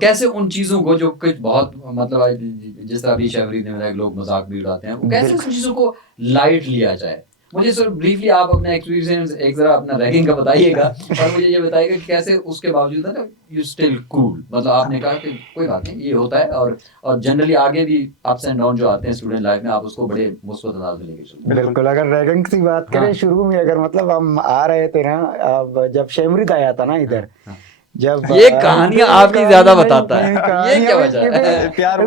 कैसे उन चीजों को जो कुछ बहुत मतलब जिस तरह अभी शहरी ने लोग मजाक भी उड़ाते हैं, कैसे उन चीजों को लाइट लिया जाए? मुझे सर ब्रीफली आप अपना एक्सपीरियंस एक जरा अपना रैगिंग का बताइएगा, और मुझे ये बताइएगा कि कैसे उसके बावजूद ना यू स्टिल कूल, मतलब आपने कहा कि कोई बात नहीं, ये होता है, और जनरली आगे भी अप्स एंड डाउन जो आते हैं स्टूडेंट लाइफ में, आप उसको बड़े मुस्बत अंदाज में लेके चलते हैं। बिल्कुल। अगर रैगिंग की बात करें, शुरू में अगर मतलब हम आ रहे थे ना, अब जब शेमरिद आया था ना इधर, जब ये कहानियां आप ही ज्यादा बताता है, ये क्या वजह है? प्यार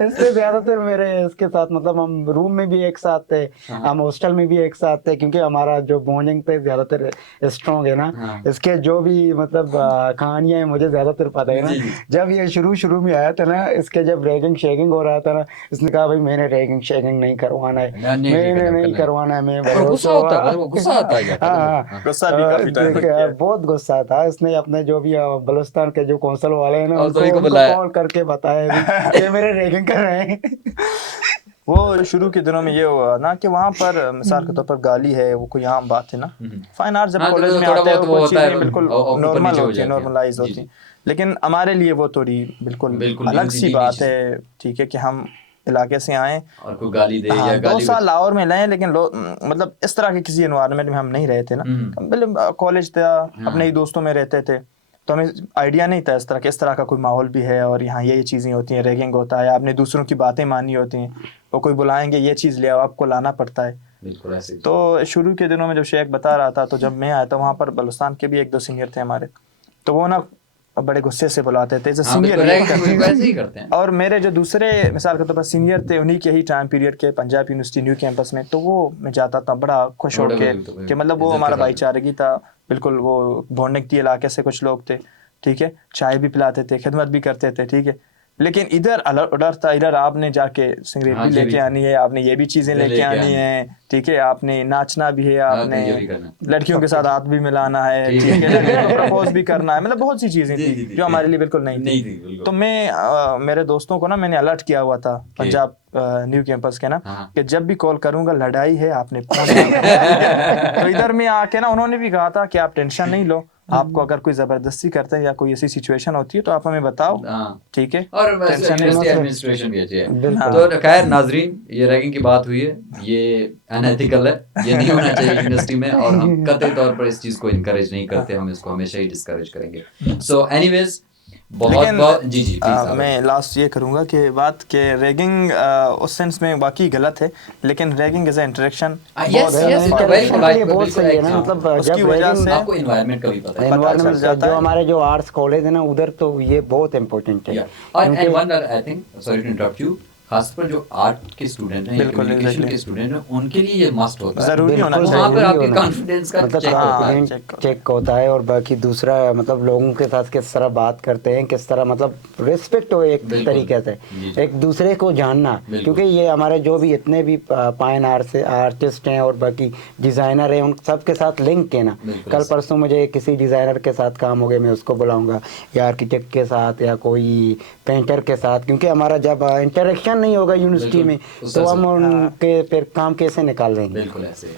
इससे ज्यादातर मेरे इसके साथ मतलब हम रूम में भी एक साथ थे, हम हॉस्टल में भी एक साथ थे, क्योंकि हमारा जो बॉन्डिंग थे ज्यादातर स्ट्रॉन्ग है ना। इसके जो भी मतलब कहानियां हैं मुझे ज्यादातर पता है ना। जब ये शुरू में आया था ना, इसके जब रैगिंग शेगिंग हो रहा था ना, इसने कहा भाई मैंने रैगिंग शेगिंग नहीं करवाना है, मैंने नहीं करवाना है, मैं गुस्सा होता है, गुस्सा आता है, हाँ, गुस्सा भी काफी टाइम तक किया। बहुत गुस्सा था। इसने अपने जो भी बलूचिस्तान के जो कौंसल वाले हैं ना, उनको उनको कॉल करके बताया कि मेरे रैगिंग कर रहे हैं। वो शुरू के दिनों में ये हुआ ना कि वहाँ पर मिसाल के तौर पर गाली है, वो कोई आम बात है ना। फाइन आर्ट जब कॉलेज में आते हैं वो चीज़ें बिल्कुल नॉर्मल होती है, नॉर्मलाइज होती हैं, लेकिन हमारे लिए वो थोड़ी बिल्कुल अलग सी बात है, ठीक है, कि हम इलाके से आए, और कोई गाली दे हाँ, या 2 गाली साल लाहौर में रहे, लेकिन मतलब इस तरह के किसी एनवायरनमेंट में हम नहीं रहे थे ना, मतलब कॉलेज था, अपने ही दोस्तों में रहते थे, तो हमें आइडिया नहीं था इस तरह का कोई माहौल भी है और यहाँ ये चीज़ें होती हैं, रैगिंग होता है, आपने दूसरों की बातें माननी होती हैं, वो कोई बुलाएंगे ये चीज़ ले आओ, आपको लाना पड़ता है। बिल्कुल ऐसे ही। तो शुरू के दिनों में जब शेख बता रहा था, तो जब मैं आया था वहाँ पर बलुस्तान के भी 1-2 सीनियर थे हमारे, तो वो ना बड़े गुस्से से बुलाते थे हाँ, सीनियर बिल्कुल ऐसे ही करते हैं। और मेरे जो दूसरे मिसाल के तौर पर सीनियर थे, उन्हीं के ही टाइम पीरियड के पंजाब यूनिवर्सिटी न्यू कैंपस में, तो वो मैं जाता था बड़ा खुश बड़े होके बिल्कुल, कि मतलब वो इज्जत के हमारा साथ। भाईचारगी था बिल्कुल। वो भोंडक इलाके से कुछ लोग थे, ठीक है, चाय भी पिलाते थे, खिदमत भी करते थे, ठीक है। लेकिन इधर डर था, इधर आपने जाके सिगरेट हाँ भी जी, लेके आनी है, आपने ये भी चीजें ये लेके लेके आनी आनी है, ठीक है, आपने नाचना भी है, हाँ, आपने ये भी करना है। लड़कियों के साथ हाथ भी मिलाना है, ठीक ठीक है। है, लड़कियों को प्रपोज भी करना है, मतलब बहुत सी चीजें जी, थी जी, जी, जो हमारे जी। लिए बिल्कुल नहीं नहीं थी। थी, बिल्कुल। तो मैं मेरे दोस्तों को ना मैंने अलर्ट किया हुआ था पंजाब न्यू कैंपस के ना, हाँ। कि जब भी कॉल करूंगा लड़ाई है, आपने फोन नहीं। तो इधर में आके ना उन्होंने भी कहा था कि आप टेंशन नहीं लो, आपको अगर कोई जबरदस्ती करते हैं या कोई ऐसी सिचुएशन होती है तो आप हमें बताओ, हाँ। ठीक है, और वैसे टेंशन नहीं यूनिवर्सिटी लो। एडमिनिस्ट्रेशन भी अच्छी है। बिल्कुल। तो खैर नाजरीन, ये रैगिंग की बात हुई है, ये अनएथिकल है, ये नहीं होना चाहिए यूनिवर्सिटी में, और हम कतई तौर पर इस चीज को इनकरेज नहीं करते, हम इसको हमेशा ही डिस्करेज करेंगे। सो एनीवेज, बहुत लेकिन बहुत जी जी प्लीज आप। मैं लास्ट ये करूँगा कि बात के रैगिंग उस सेंस में वाकई गलत है, लेकिन ragging as a interaction yes, yes, interaction के लिए बहुत बिल्कुल सही है ना, exact। मतलब उसकी जब वजह रैगिंग से आपको एनवायरनमेंट का भी पता है। चल एनवायरनमेंट जाता जो है। हमारे जो आर्ट्स कॉलेज है ना उधर, तो ये बहुत इम्पोर्टेंट है। और क्योंकि and one I think, sorry to interrupt you, खासकर जो आर्ट के स्टूडेंट हैं या बिल्कुल, कम्युनिकेशन exactly। के स्टूडेंट हैं, उनके लिए ये मस्ट होता है। जरूरी होना बिल्कुल चाहिए। वहाँ पर जरूरी आपके होना। कॉन्फिडेंस का मतलब चेक होता है। कॉन्फिडेंस चेक होता है, और बाकी दूसरा मतलब लोगों के साथ किस तरह बात करते हैं, किस तरह मतलब रिस्पेक्ट हो एक बिल्कुल। तरीके से, जी। एक दूसरे को जानना। बिल्कुल। क्योंकि ये हमारे जो भी इतने भी फाइन आर्टिस्ट हैं और बाकी डिज़ाइनर हैं, उन सब के साथ लिंक है ना। बिल्कुल। कल परसों मुझे किसी डिज़ाइनर के साथ काम हो गया, मैं उसको बुलाऊंगा, या आर्किटेक्ट के साथ, या कोई पेंटर के साथ, क्योंकि हमारा जब इंटरेक्शन नहीं होगा यूनिवर्सिटी में बिल्कुल, तो उससे- हम उनके फिर काम कैसे निकाल लेंगे। बिल्कुल ऐसे।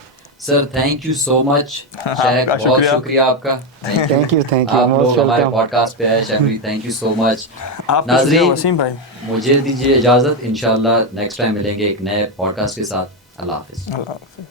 Sir thank you so much Sheikh, आपका बहुत शुक्रिया। शुक्रिया आपका। Thank you, आप लोग most हमारे welcome। पॉडकास्ट पे आए, Sheikh, thank you so much. आपका शुक्रिया वसीम भाई। मुझे दीजिए इजाजत, इंशाल्लाह नेक्स्ट टाइम मिलेंगे एक नए पॉडकास्ट के साथ। अल्लाह हाफिज। अल्लाह हाफ़िज़।